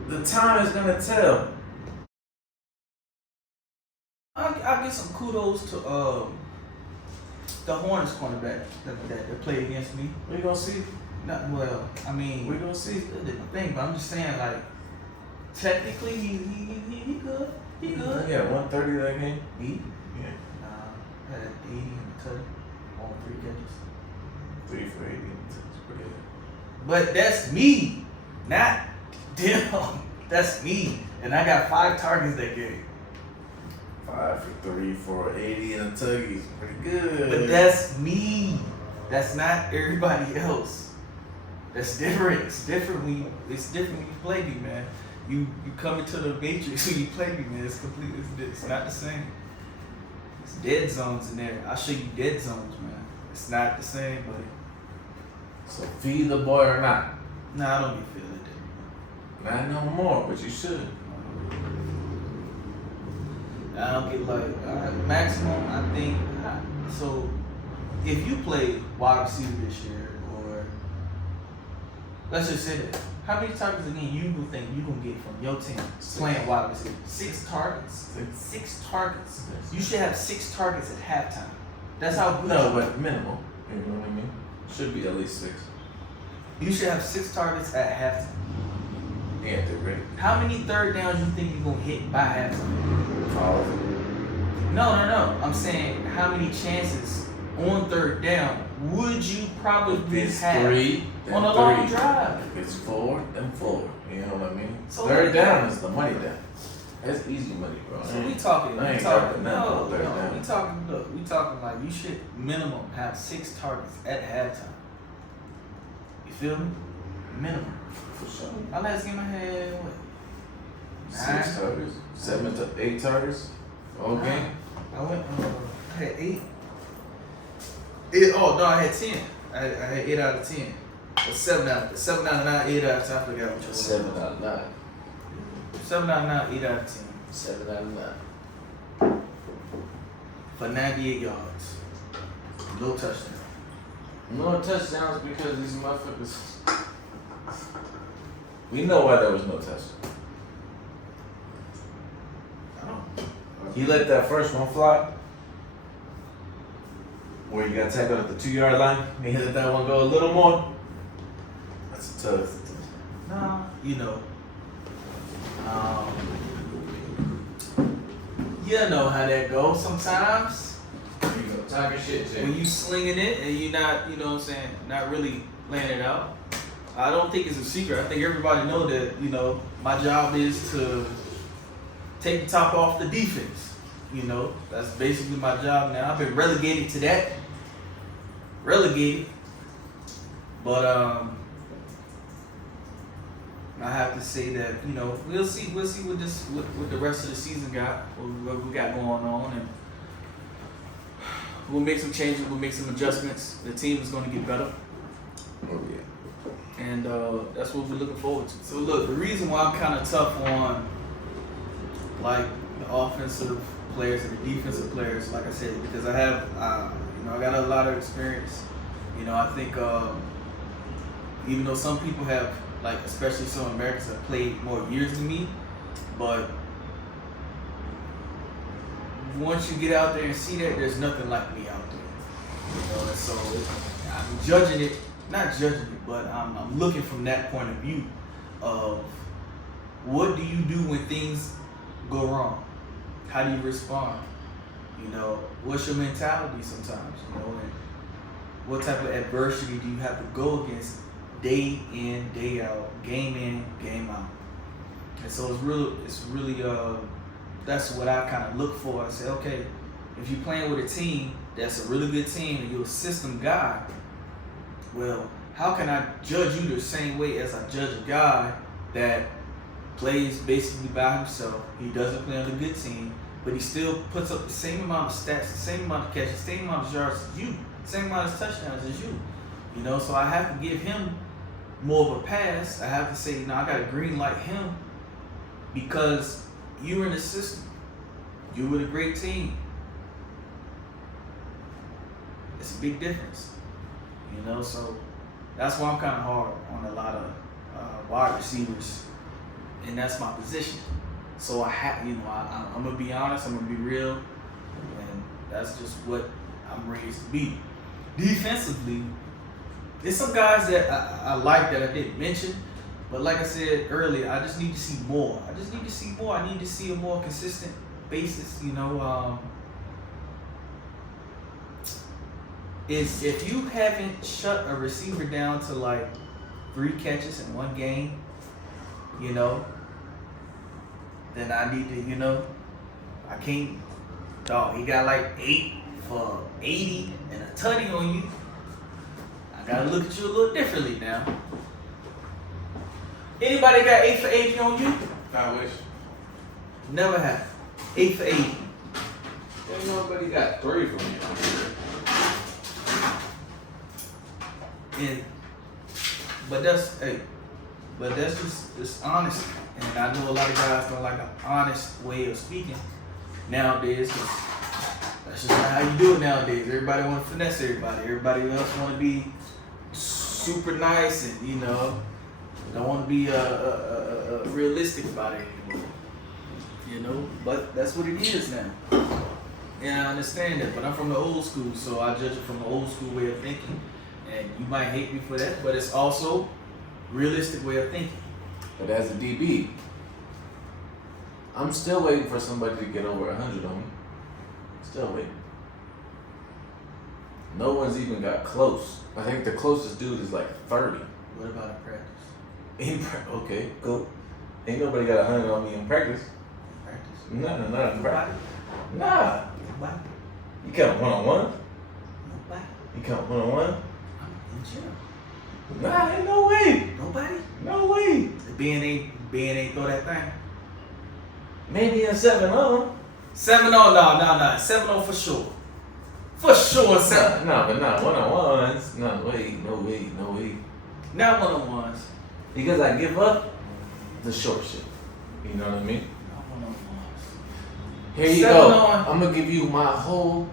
the time is gonna tell. I'll give some kudos to the Hornets cornerback that played against me. We gonna see. Not well. I mean, We gonna see. it's a different thing, but I'm just saying, like, technically, he good. He good. Yeah, 130 that game. Me? Yeah. Had 80 in the tutty on 3 catches. 3 for 80. That's pretty good. But that's me, not them. That's me, and I got 5 targets that game. 5 for 3 for 80 and a tuggy's pretty good. But that's me. That's not everybody else. That's different. It's different when you play me, man. You come into the matrix when you play me, man. It's completely. It's not the same. It's dead zones in there. I'll show you dead zones, man. It's not the same, buddy. So feed the boy or not? Nah, I don't be feeling that. Not no more, but you should. I don't get like maximum. I think so. If you play wide receiver this year, or let's just say that, how many targets again you would think you gonna get from your team playing wide receiver? 6 targets. 6 targets. You should have 6 targets at halftime. That's how good. No, but minimal. You know what I mean? Should be at least 6. You should have 6 targets at halftime. Yeah, they're ready. How many third downs you think you're gonna hit by halftime? All of them. No. I'm saying how many chances on third down would you probably It's have 3, then on a 3. long drive? If it's 4, then 4. You know what I mean? So third down is the money down. That's easy money, bro. So we talking like you should minimum have 6 targets at halftime. You feel me? Minimum. For sure. My last game I had what? 6 targets, 7 to 8 targets. Okay. I had 8. I had 10. I had 8 out of 10. Or 7 out of 9, 8 out of 10. I forgot which one. 7 out of 9. 7 out of 9, 8 out of 10. 7 out of 9. For 98 yards. No touchdown. No touchdowns because these motherfuckers. We know why there was no touchdown. I don't. He let that first one fly. Where you got tackled at the 2-yard line. He let that one go a little more. That's tough. Nah, you know. You know how that goes sometimes. You go talking shit, Jay. When you slinging it and you not, you know what I'm saying, not really laying it out. I don't think it's a secret. I think everybody know that, you know, my job is to take the top off the defense. You know, that's basically my job now. I've been relegated to that. But I have to say that, you know, we'll see what the rest of the season got, what we got going on, and we'll make some changes, we'll make some adjustments. The team is going to get better. Oh yeah. And that's what we're looking forward to. So look, the reason why I'm kind of tough on like the offensive players and the defensive players, like I said, because I have, you know, I got a lot of experience. You know, I think even though some people have, like especially some Americans have played more years than me, but once you get out there and see that, there's nothing like me out there. You know, and so I'm judging it. Not judging it, but I'm looking from that point of view of what do you do when things go wrong? How do you respond? You know, what's your mentality sometimes? You know, and what type of adversity do you have to go against day in, day out, game in, game out? And so it's really that's what I kind of look for. I say, okay, if you're playing with a team that's a really good team and you're a system guy, well, how can I judge you the same way as I judge a guy that plays basically by himself? He doesn't play on a good team, but he still puts up the same amount of stats, the same amount of catches, the same amount of yards as you, same amount of touchdowns as you. You know, so I have to give him more of a pass. I have to say, no, I got to green light him because you're in the system. You're with a great team. It's a big difference. You know, so that's why I'm kind of hard on a lot of wide receivers, and that's my position. So I have, you know, I'm gonna be honest, I'm gonna be real, and that's just what I'm raised to be. Defensively, there's some guys that I like that I didn't mention, but like I said earlier, I just need to see more. I need to see a more consistent basis. You know. Is if you haven't shut a receiver down to like 3 catches in one game, you know, then I need to, you know, I can't, dog, he got like 8 for 80 and a tutty on you. I gotta look at you a little differently now. Anybody got 8 for 80 on you? I wish. Never have. 8 for 80. Ain't nobody got 3 from you. But that's just honest, and I know a lot of guys don't like an honest way of speaking nowadays. 'Cause that's just not how you do it nowadays. Everybody want to finesse everybody. Everybody else want to be super nice, and you know, don't want to be realistic about it anymore. You know, but that's what it is now. Yeah, I understand that, but I'm from the old school, so I judge it from the old school way of thinking. And you might hate me for that, but it's also realistic way of thinking. But as a DB, I'm still waiting for somebody to get over 100 on me. Still waiting. No one's even got close. I think the closest dude is like 30. What about in practice? Okay, cool. Ain't nobody got 100 on me in practice. Practice? Nah, not in practice. Nobody? Nah. Nobody? You count one-on-one? Nobody? You count one-on-one? I'm in gym. Nah, ain't no way. Nobody? No way. Ben ain't throw that thing. Maybe in 7-0. 7-0, no. 7-0 for sure. For sure, 7. No, but not one-on-ones. No way. Not one-on-ones. Because I give up the short shit. You know what I mean? Not one-on-ones. Here you 7-0. go. I'm going to give you my whole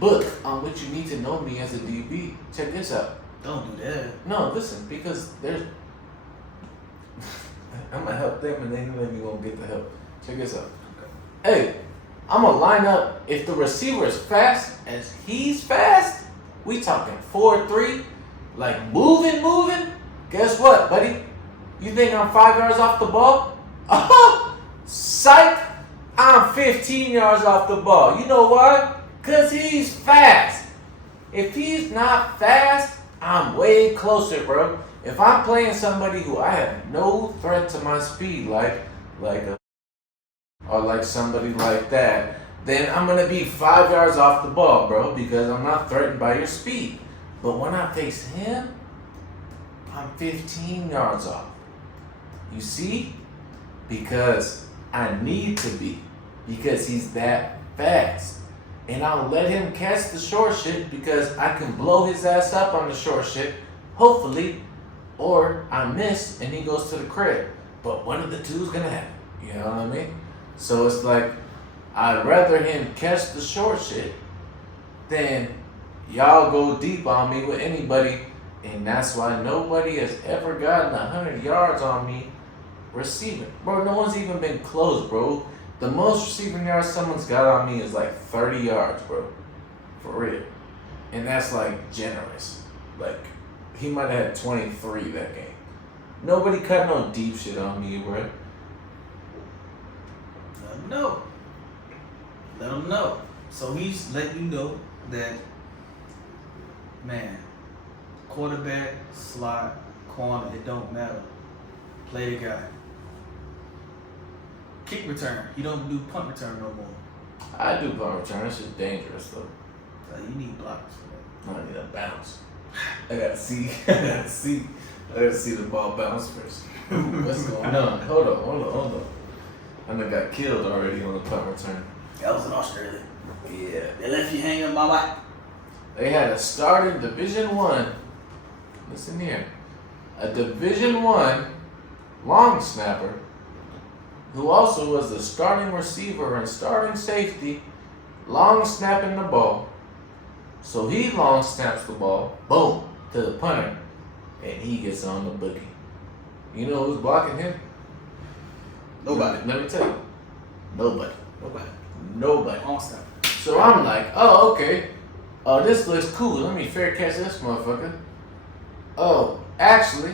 book on what you need to know me as a DB. Check this out. Don't do that. No, listen, because there's... I'm going to help them and they maybe won't get the help. Check this out. Okay. Hey, I'm going to line up. If the receiver is fast as he's fast, we talking 4-3, like moving. Guess what, buddy? You think I'm 5 yards off the ball? Psych! I'm 15 yards off the ball. You know why? Because he's fast. If he's not fast, I'm way closer, bro. If I'm playing somebody who I have no threat to my speed, like somebody like that, then I'm gonna be 5 yards off the ball, bro, because I'm not threatened by your speed. But when I face him, I'm 15 yards off. You see? Because I need to be. Because he's that fast. And I'll let him catch the short shit because I can blow his ass up on the short shit, hopefully, or I miss and he goes to the crib. But one of the two is gonna happen. You know what I mean? So it's like, I'd rather him catch the short shit than y'all go deep on me with anybody. And that's why nobody has ever gotten 100 yards on me receiving. Bro, no one's even been close, bro. The most receiving yards someone's got on me is like 30 yards, bro. For real. And that's like generous. Like, he might have had 23 that game. Nobody cut no deep shit on me, bro. Let him know. Let him know. So he's letting you know that, man, quarterback, slot, corner, it don't matter. Play the guy. Kick return. You don't do punt return no more. I do punt return. That shit's dangerous, though. You need blocks for that. I need a bounce. I gotta see the ball bounce first. What's going on? Hold on. I done got killed already on the punt return. That was in Australia. Yeah. They left you hanging, bye-bye. They had a starting Division I. Listen here. A Division I long snapper who also was the starting receiver and starting safety, long snapping the ball. So he long snaps the ball, boom, to the punter, and he gets on the boogie. You know who's blocking him? Nobody. Let me tell you. Nobody. Long snap. So I'm like, oh, okay. Oh, this looks cool. Let me fair catch this motherfucker. Oh, actually,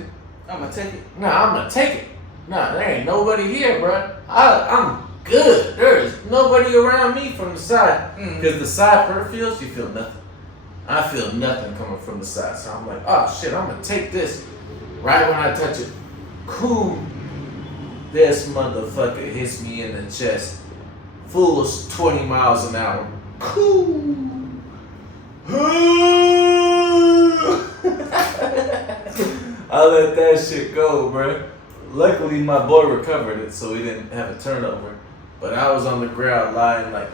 I'm gonna take it. I'm gonna take it. There ain't nobody here, bro. I'm good. There is nobody around me from the side. Because the side fields, you feel nothing. I feel nothing coming from the side. So I'm like, oh shit, I'm gonna take this. Right when I touch it, cool. This motherfucker hits me in the chest. Full of 20 miles an hour. Cool. I let that shit go, bruh. Luckily, my boy recovered it, so he didn't have a turnover. But I was on the ground lying like,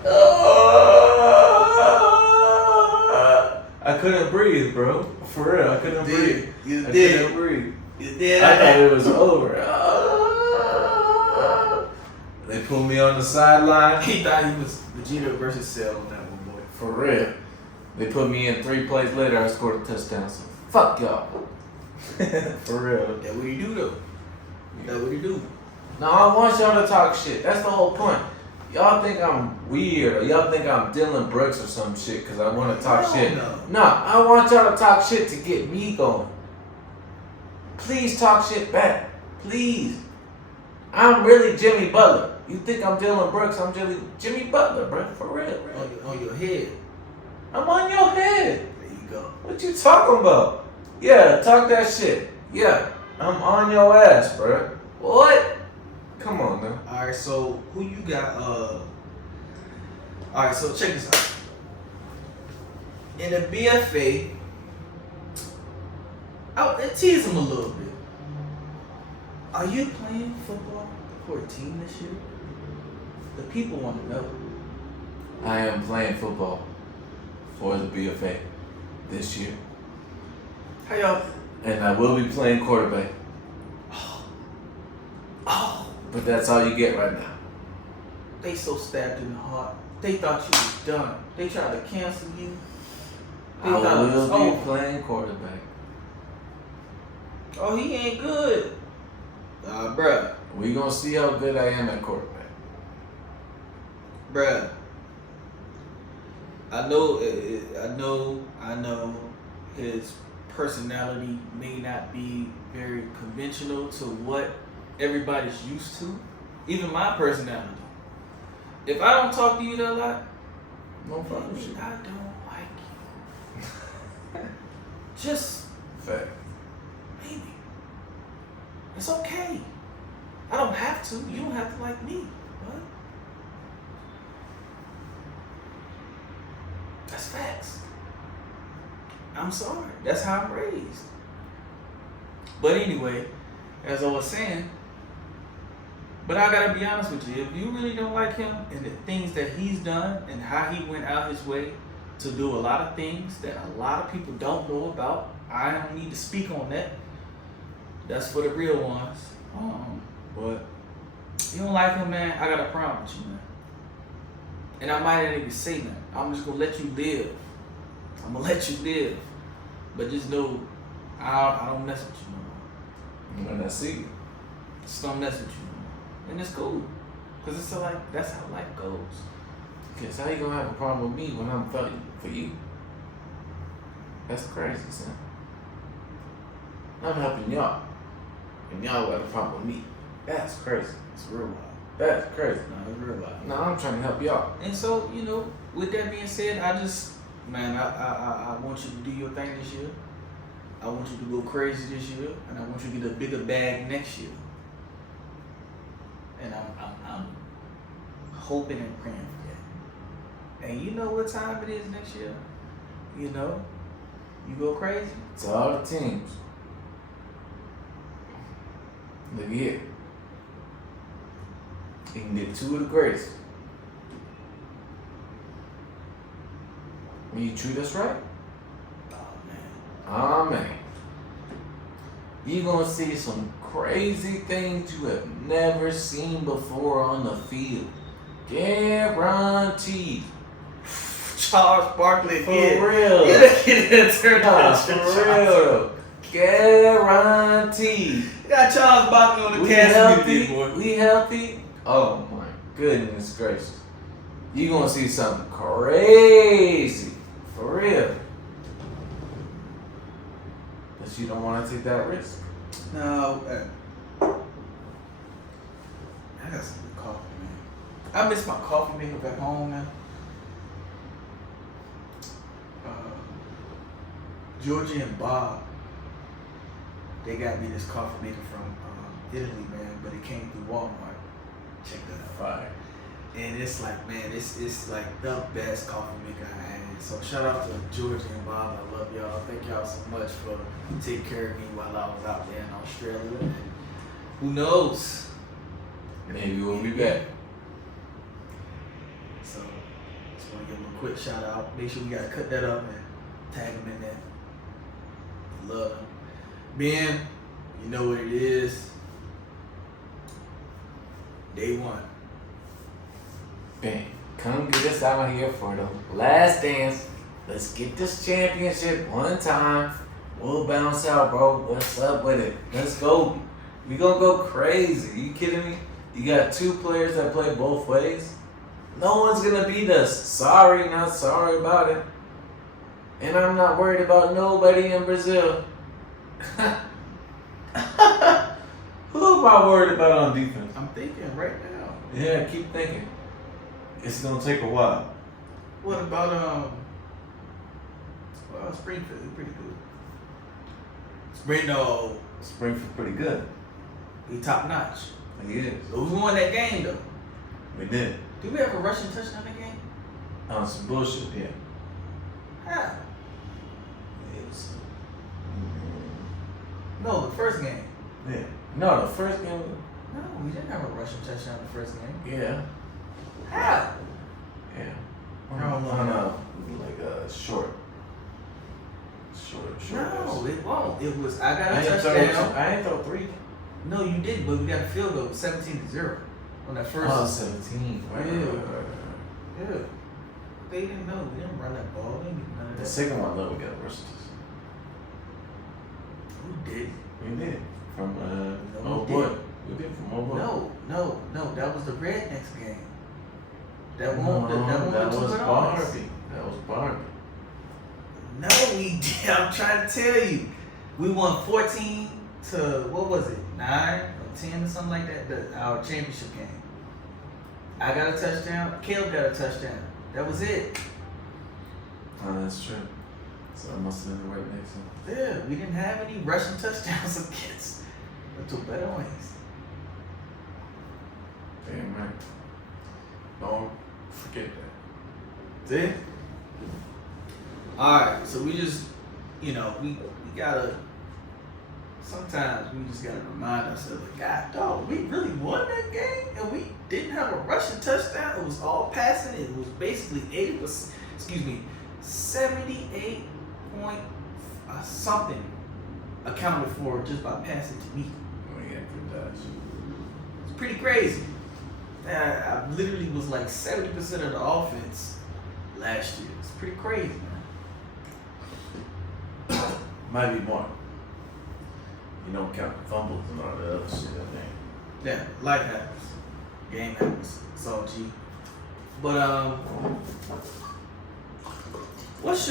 I couldn't breathe, bro. For real, I couldn't breathe. You I did. couldn't breathe. You did. I thought it was over. They pulled me on the sideline. He thought he was Vegeta versus Cell on that one, boy. For real. They put me in 3 plays later, I scored a touchdown. So fuck y'all. For real. That's what you do, though. That's what you do. No, I want y'all to talk shit. That's the whole point. y'all think I'm weird or y'all think I'm Dylan Brooks or some shit because I want to talk shit. No. Nah, I want y'all to talk shit to get me going. Please talk shit back. Please. I'm really Jimmy Butler. You think I'm Dylan Brooks? I'm Jimmy Butler, bro. For real. On your head. I'm on your head. There you go. What you talking about? Yeah, talk that shit. Yeah, I'm on your ass, bro. What? Come on, man. All right, so who you got? All right, so check this out. In the BFA, I'll tease him a little bit. Are you playing football for a team this year? The people want to know. I am playing football for the BFA this year. How y'all? And I will be playing quarterback. Oh, But that's all you get right now. they so stabbed in the heart. They thought you was done. They tried to cancel you. They I thought it was will be over. playing quarterback. Oh, he ain't good. Bruh. We gonna see how good I am at quarterback. Bruh. I know his personality may not be very conventional to what everybody's used to. Even my personality. If I don't talk to you that lot, No fucking shit. I don't like you. Just Fact. maybe. It's okay. I don't have to. You don't have to like me. What? That's facts. I'm sorry. That's how I'm raised. But anyway, as I was saying, but I gotta be honest with you, if you really don't like him and the things that he's done and how he went out his way to do a lot of things that a lot of people don't know about, I don't need to speak on that. That's for the real ones. But you don't like him, man, I got a problem with you, man. And I might not even say nothing. I'm just gonna let you live. I'm gonna let you live. But just know, I don't mess with you no more. When I see you. Just don't mess with you no more. And it's cool. Cause it's like, that's how life goes. Because how you gonna have a problem with me when I'm fighting for you? That's crazy, son. I'm helping y'all. And y'all got a problem with me. That's crazy. It's real wild. That's crazy. No, it's real wild. No, I'm trying to help y'all. And so, you know, with that being said, I want you to do your thing this year. I want you to go crazy this year, and I want you to get a bigger bag next year. And I'm hoping and praying for that. And you know what time it is next year? You know, you go crazy. To all the teams. Look here. You can get 2 of the greatest. When you treat us right, Oh man. amen. You gonna see some crazy things you have never seen before on the field. Guaranteed. Charles Barkley For again. real. Yeah, that kid done turned Nah, out. for real. Guaranteed. You got Charles Barkley on the We cast healthy. with you, boy. We healthy. Oh my goodness gracious. You gonna see something crazy. For real. But you don't want to take that risk. No, I got some good coffee, man. I miss my coffee maker back home, man. Georgie and Bob, they got me this coffee maker from Italy, man, but it came through Walmart. Check that out. Fire. And it's like, man, it's like the best coffee maker I had. So shout out to Georgie and Bob. I love y'all. Thank y'all so much for taking care of me while I was out there in Australia. And who knows? Maybe we'll be back. So just want to give them a quick shout out. Make sure we gotta cut that up and tag them in there. Love them. Ben, you know what it is. Day one. Bang. Come get us out here for the last dance. Let's get this championship one time. We'll bounce out, bro. What's up with it? Let's go. We gonna go crazy. You kidding me? You got 2 players that play both ways. No one's gonna beat us. Sorry, not sorry about it. And I'm not worried about nobody in Brazil. Who am I worried about on defense? I'm thinking right now. Yeah, keep thinking. It's gonna take a while. What about Springfield? He's pretty good. Springfield's pretty good. He top notch. He is. But we won that game though. We did. Did we have a rushing touchdown that game? On some bullshit, yeah. How? It was, No, the first game. yeah. No, the first game. No, we didn't have a rushing touchdown the first game. Yeah. How? Yeah. I don't know. Like a short. No, it won't. It was I got I a ain't touchdown. I ain't throw 3. No, you didn't, but we got a field goal, 17-0 on that first. Oh, 17. Right. Yeah. They didn't know. We didn't run that ball. They didn't do none of The that. second one, though, we got versus. We did. We did. From, we oh boy. We did from oh boy. No. That was the Rednecks game. That No, one. that with was two Barbie. bananas. That was Barbie. No, we did. I'm trying to tell you. We won 14 to, what was it, 9 or 10 or something like that, our championship game. I got a touchdown. Caleb got a touchdown. That was it. Oh, that's true. So I must have been the right next one. Yeah, we didn't have any rushing touchdowns against the two better wings. Damn right. Don't forget that. See? Alright, so we just, we gotta, sometimes we just gotta remind ourselves, like, God, dog, we really won that game and we didn't have a rushing touchdown. It was all passing. It was basically 78 point something accounted for just by passing to me. Oh, yeah, good dodge. It's pretty crazy. I literally was like 70% of the offense last year. It's pretty crazy, man. Might be more. You don't count fumbles and all the other shit, I think. Yeah, life happens. Game happens. It's all G. But let's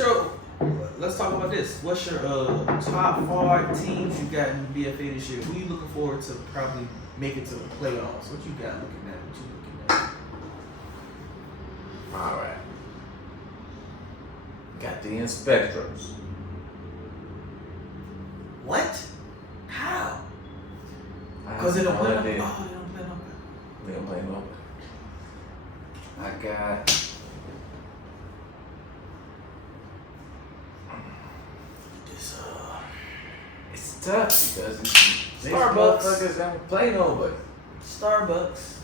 talk about this. What's your top 5 teams you got in the BFA this year? Who you looking forward to probably make it to the playoffs? What you got looking at? What you looking at? All right. Got the Inspectrums. What? How? I Because they have don't play no no. idea. Oh, they don't play no. They don't play no. I got. This, it's tough because these Starbucks. motherfuckers don't play nobody. Starbucks.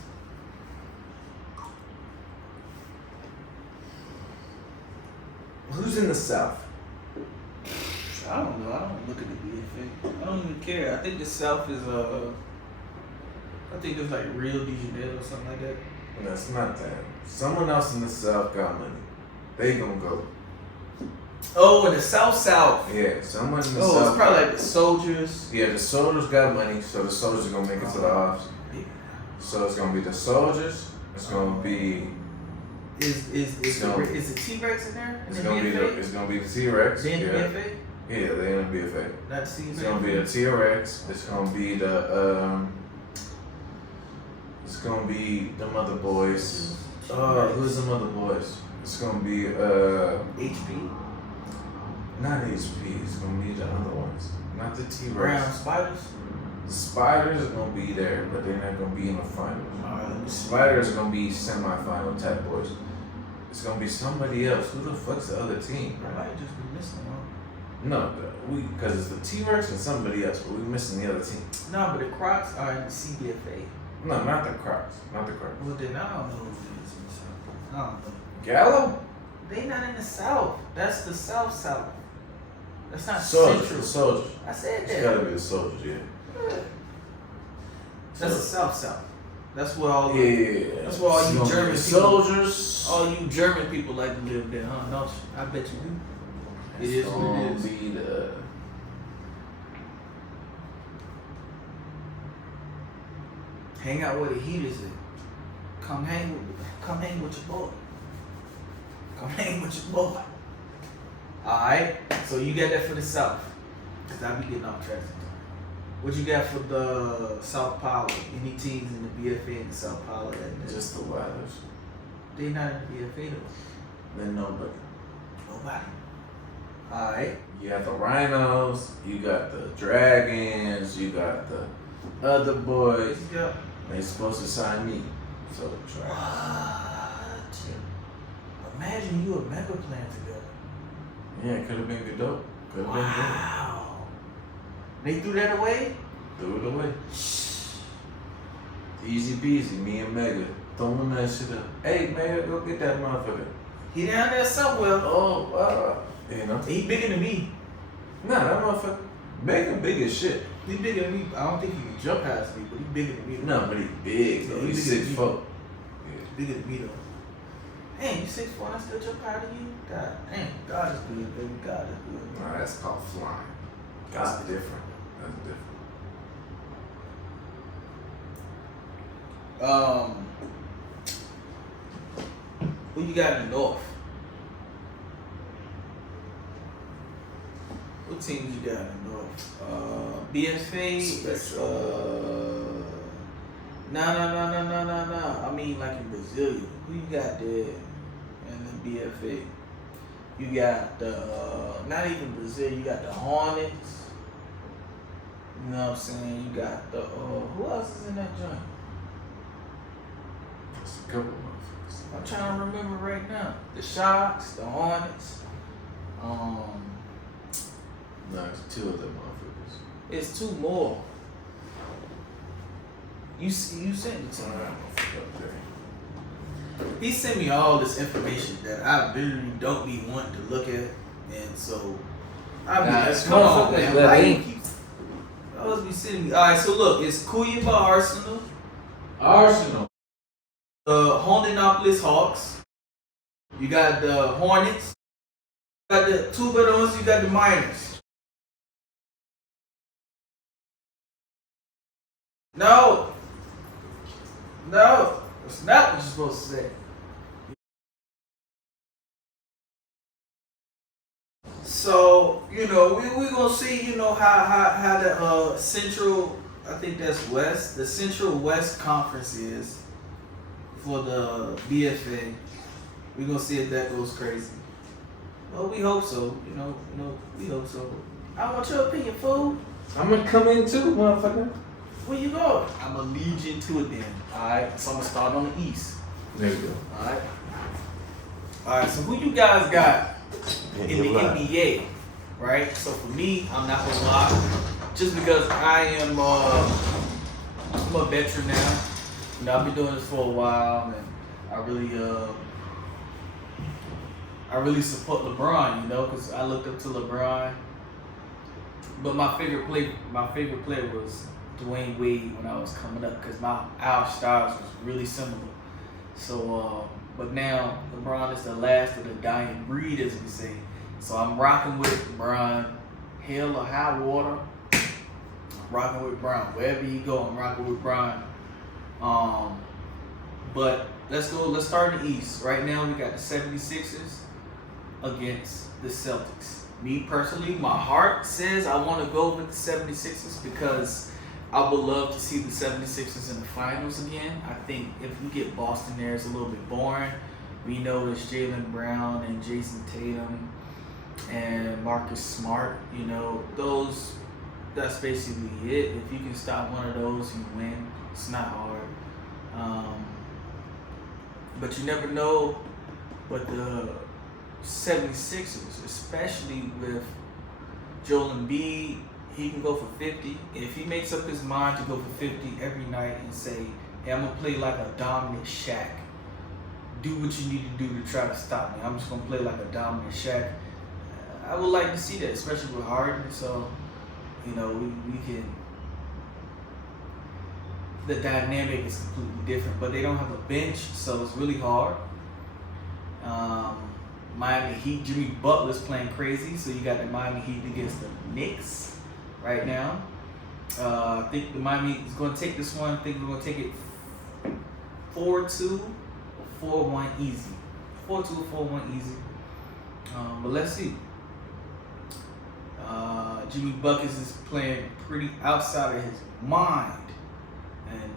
Who's in the South? I don't know. I don't look at the BFA. I don't even care. I think the South is I think it's like Rio de Janeiro or something like that. That's not that. Someone else in the South got money. They gonna go. Oh, in the South. Yeah, someone in the Oh, South. it's probably like the Soldiers. Yeah, the Soldiers got money, so the Soldiers are gonna make it to the offs. So it's gonna be the Soldiers. It's gonna be. Is the T-Rex in there? In It's the gonna be BFA? it's gonna be the T-Rex. They in the Yeah, BFA? yeah, they in the BFA. Not the CBFA? It's gonna be the T-Rex. It's gonna be the It's gonna be them other boys. Who's them other boys? It's gonna be HP. not HP. It's gonna be the other ones. Not the T-Rex. Brown Spiders. The Spiders are gonna be there, but they're not gonna be in the finals. Alright, let me The see. Spiders are gonna be semi-final type boys. It's gonna be somebody else. Who the fuck's the other team? I might just be missing one. No, because it's the T-Rex and somebody else, but we missing the other team. No, but the Crocs are in the CBFA. No, not the Crocs. Not the Crocs. Well, then I don't know who it is in the South. I don't know. Gallo? They not in the South. That's the South. That's not Soldiers. Central. The Soldiers. I said It's that. gotta be the Soldiers, yeah. That's the South. That's where all the, Yeah. That's where all It's you gonna be German the people- Soldiers. all you German people like to live there, huh? No, I bet you do. It is what it is. It's gonna be the... Hang out where the heat is at. Come hang with your boy. Come hang with your boy. Alright, so you got that for the South. Cause I be getting off track sometimes. What you got for the South Power? Any teams in the BFA in the South Power? Just the Wilders. They not in the BFA though. Then nobody. Nobody. Alright. You got the Rhinos, you got the Dragons, you got the other boys. Yeah. They supposed to sign me. So try. What? Imagine you and Mega playing together. Yeah, it could have been good dope. Could have been Wow. They threw that away? good. Threw it away. Easy peasy, me and Mega throwing that shit up. Hey Mega, go get that motherfucker. He down there somewhere. Oh, you know. He bigger than me. Nah, that motherfucker Mega big as shit. He bigger than me. I don't think he can jump past me, but he bigger than me. No, but he big though. Yeah, he He's bigger than 6'4". Bigger than me though. Damn, you 6'4" and I still jump higher than you? God damn, God is good, baby. God is good. Nah, that's called flying. That's different. That's different. Who you got in the North? What teams you got in the North? BFA. Spectrum. No. I mean like in Brazil. Who you got there in the BFA? You got the not even Brazil. You got the Hornets. You know what I'm saying? You got the who else is in that joint? That's a couple motherfuckers. I'm trying to remember right now. The Sharks, the Hornets. No, it's two of them motherfuckers. It's two more. You sent it to me. He sent me all this information that I literally don't be wanting to look at, and so I be like, come on, man. Why you keep? I always be sitting. All right, so look, it's Kuyaba Arsenal, the Hondonopolis Hawks. You got the Hornets. You got the two better ones. You got the Miners. No, that's not what you're supposed to say. So, you know, we gonna see, you know, how the Central, I think that's West, the Central West Conference is for the BFA. We gonna see if that goes crazy. Well, we hope so. You know, we hope so. I want your opinion, fool. I'm gonna come in too, motherfucker. Where you going? I'm gonna lead you into it then. Alright, so I'm gonna start on the East. There you go. Alright, so who you guys got in the Yeah, NBA? Right? So for me, I'm not gonna lie. Just because I am I'm a veteran now. You know, I've been doing this for a while and I really support LeBron, you know, because I looked up to LeBron. But my favorite player was Dwayne Wade when I was coming up because our styles was really similar. So, but now LeBron is the last of the dying breed, as we say. So I'm rocking with LeBron, hell or high water. I'm rocking with LeBron wherever you go. I'm rocking with LeBron. But let's start in the East. Right now we got the 76ers against the Celtics. Me personally, my heart says I want to go with the 76ers because I would love to see the 76ers in the finals again. I think if we get Boston there, it's a little bit boring. We know it's Jaylen Brown and Jason Tatum and Marcus Smart. You know, that's basically it. If you can stop one of those, you win. It's not hard. But you never know what the 76ers, especially with Joel Embiid, he can go for 50. If he makes up his mind to go for 50 every night and say, hey, I'm going to play like a dominant Shaq. Do what you need to do to try to stop me. I'm just going to play like a dominant Shaq. I would like to see that, especially with Harden. So, you know, we can... The dynamic is completely different, but they don't have a bench, so it's really hard. Miami Heat, Jimmy Butler's playing crazy, so you got the Miami Heat against the Knicks right now. I think the Miami is going to take this one. I think we're going to take it 4-2 or 4-1 easy. 4-2 or 4-1 easy. But let's see. Jimmy Buckets is playing pretty outside of his mind. And,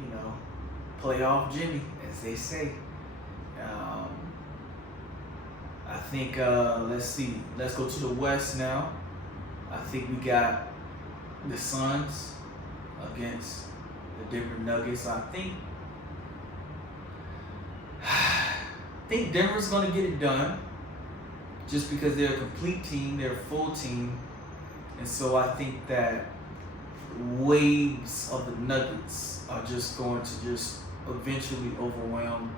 you know, playoff Jimmy, as they say. I think, let's see. Let's go to the West now. I think we got the Suns against the Denver Nuggets. I think Denver's going to get it done just because they're a complete team, they're a full team. And so I think that waves of the Nuggets are just going to just eventually overwhelm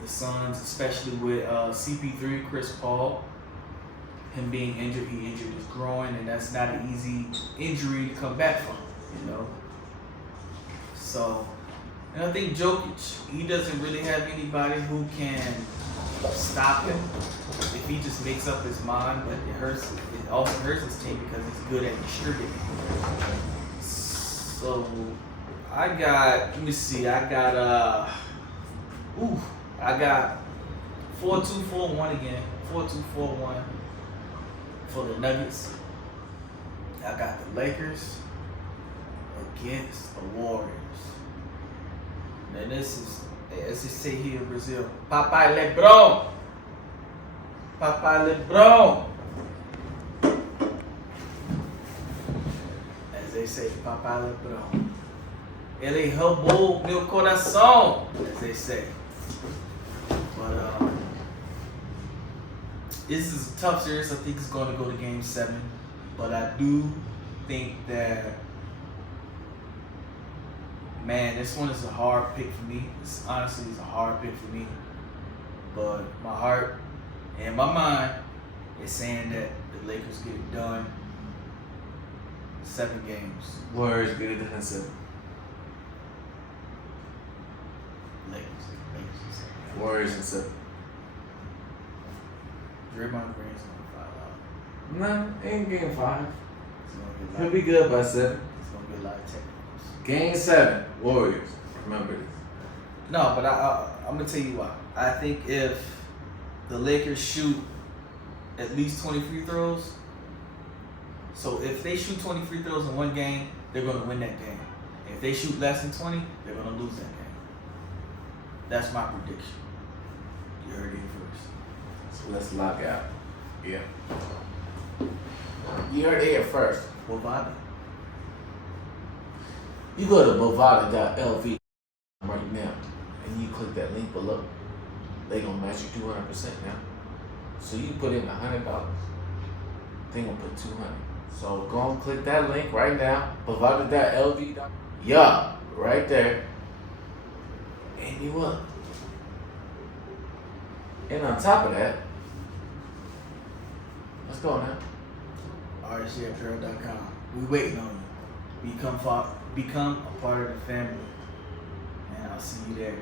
the Suns, especially with CP3, Chris Paul. Him being injured, he injured his groin, and that's not an easy injury to come back from, you know. So, and I think Jokic, he doesn't really have anybody who can stop him if he just makes up his mind, but it also hurts his team because he's good at distributing. So, let me see, I got 4-2, 4-1 again. 4-2, 4-1 for the Nuggets. I got the Lakers against the Warriors. Now this is, as they say here in Brazil, Papai Lebron. Papai Lebron. As they say, Papai Lebron. Ele roubou meu coração, as they say. But this is a tough series. I think it's going to go to Game 7. But I do think that, man, this one is a hard pick for me. Honestly, it's a hard pick for me. But my heart and my mind is saying that the Lakers get it done. 7 games. Warriors get it done in 7. Lakers. Warriors in 7. Draymond Green's gonna foul out. No, ain't Game 5. He'll be good by 7. It's gonna be a lot of technicals. Game 7, Warriors. Remember this. No, but I'm gonna tell you why. I think if the Lakers shoot at least 20 free throws, so if they shoot 20 free throws in one game, they're gonna win that game. If they shoot less than 20, they're gonna lose that game. That's my prediction. You heard it first. So let's lock out. Yeah. You heard it here first. Bovada. You go to bovada.lv right now and you click that link below. They gonna match you 200% now. So you put in $100. They gonna put 200. So go and click that link right now. Bovada.lv. Yeah, right there. And you up. And on top of that, let's go now. RSJApparel.com. We waiting on you. Become a part of the family. And I'll see you there.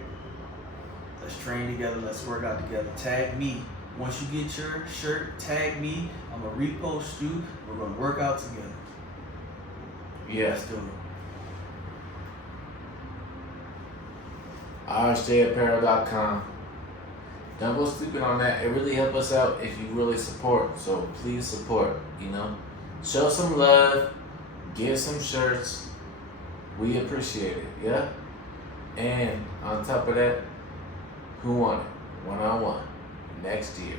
Let's train together. Let's work out together. Tag me. Once you get your shirt, tag me. I'm going to repost you. We're going to work out together. Yeah. Let's do it. RSJApparel.com. Don't go sleeping on that. It really helps us out if you really support. So please support, you know. Show some love. Get some shirts. We appreciate it, yeah? And on top of that, who won it? One-on-one. Next year.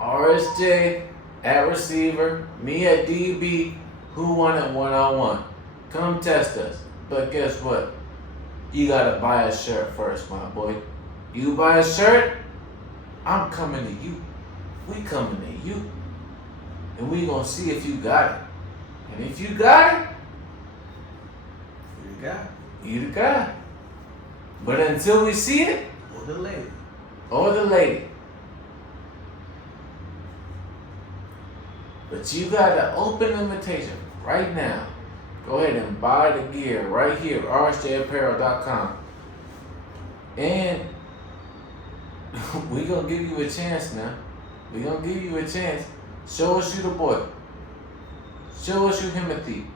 RSJ at receiver. Me at DB. Who won it one-on-one? Come test us. But guess what? You gotta buy a shirt first, my boy. You buy a shirt, I'm coming to you. We coming to you. And we gonna see if you got it. And if you got it, You the guy. you the guy. But until we see it, Or the lady. or the lady. But you got an open invitation right now. Go ahead and buy the gear right here, RSJApparel.com. And we gonna give you a chance now. We gonna give you a chance. Show us you the boy. Show us you Himothy.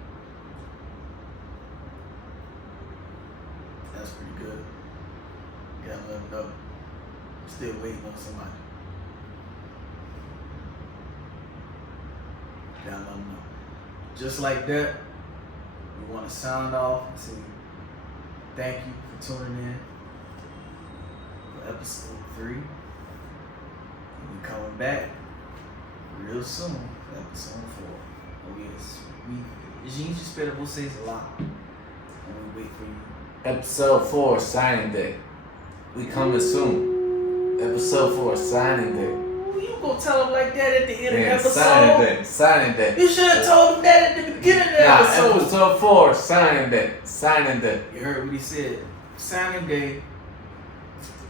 don't know. Still waiting on somebody. Y'all don't know. Just like that, we want to sound off and say thank you for tuning in for episode 3. And we coming back real soon for episode 4. Oh yes, a gente espera vocês lá. And we wait for you. Episode 4 signing day. We coming soon. Episode 4 signing day. You gonna tell them like that at the end of the episode? Signing day. Signing day. You should have told them that at the beginning of the episode. Episode 4 signing day. Signing day. You heard what he said. Signing day.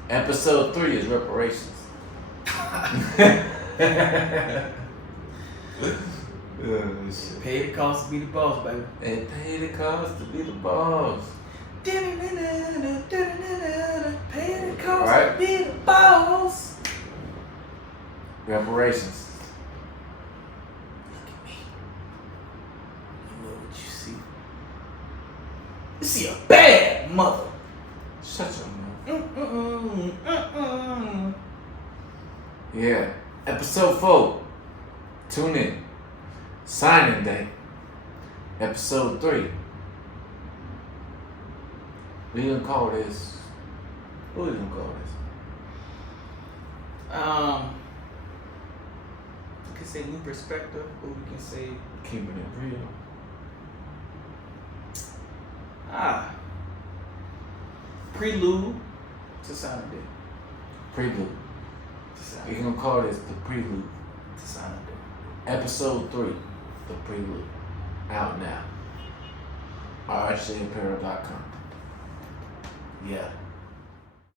Episode 3 is reparations. Pay the cost to be the boss, baby. It paid the cost to be the boss. Pay the cost Right. to be the boss. Reparations. Look at me. You know what you see? You see a bad mother. Shut your mouth. Yeah. Episode 4. Tune in. Signing day. Episode 3. What you gonna call this? What you gonna call this? We can say new perspective, or we can say Keeping it real. prelude to signing day. Prelude. To We signing gonna call this the Prelude. to signing day. Episode 3. The Prelude. Out now. RSJApparel.com. Yeah.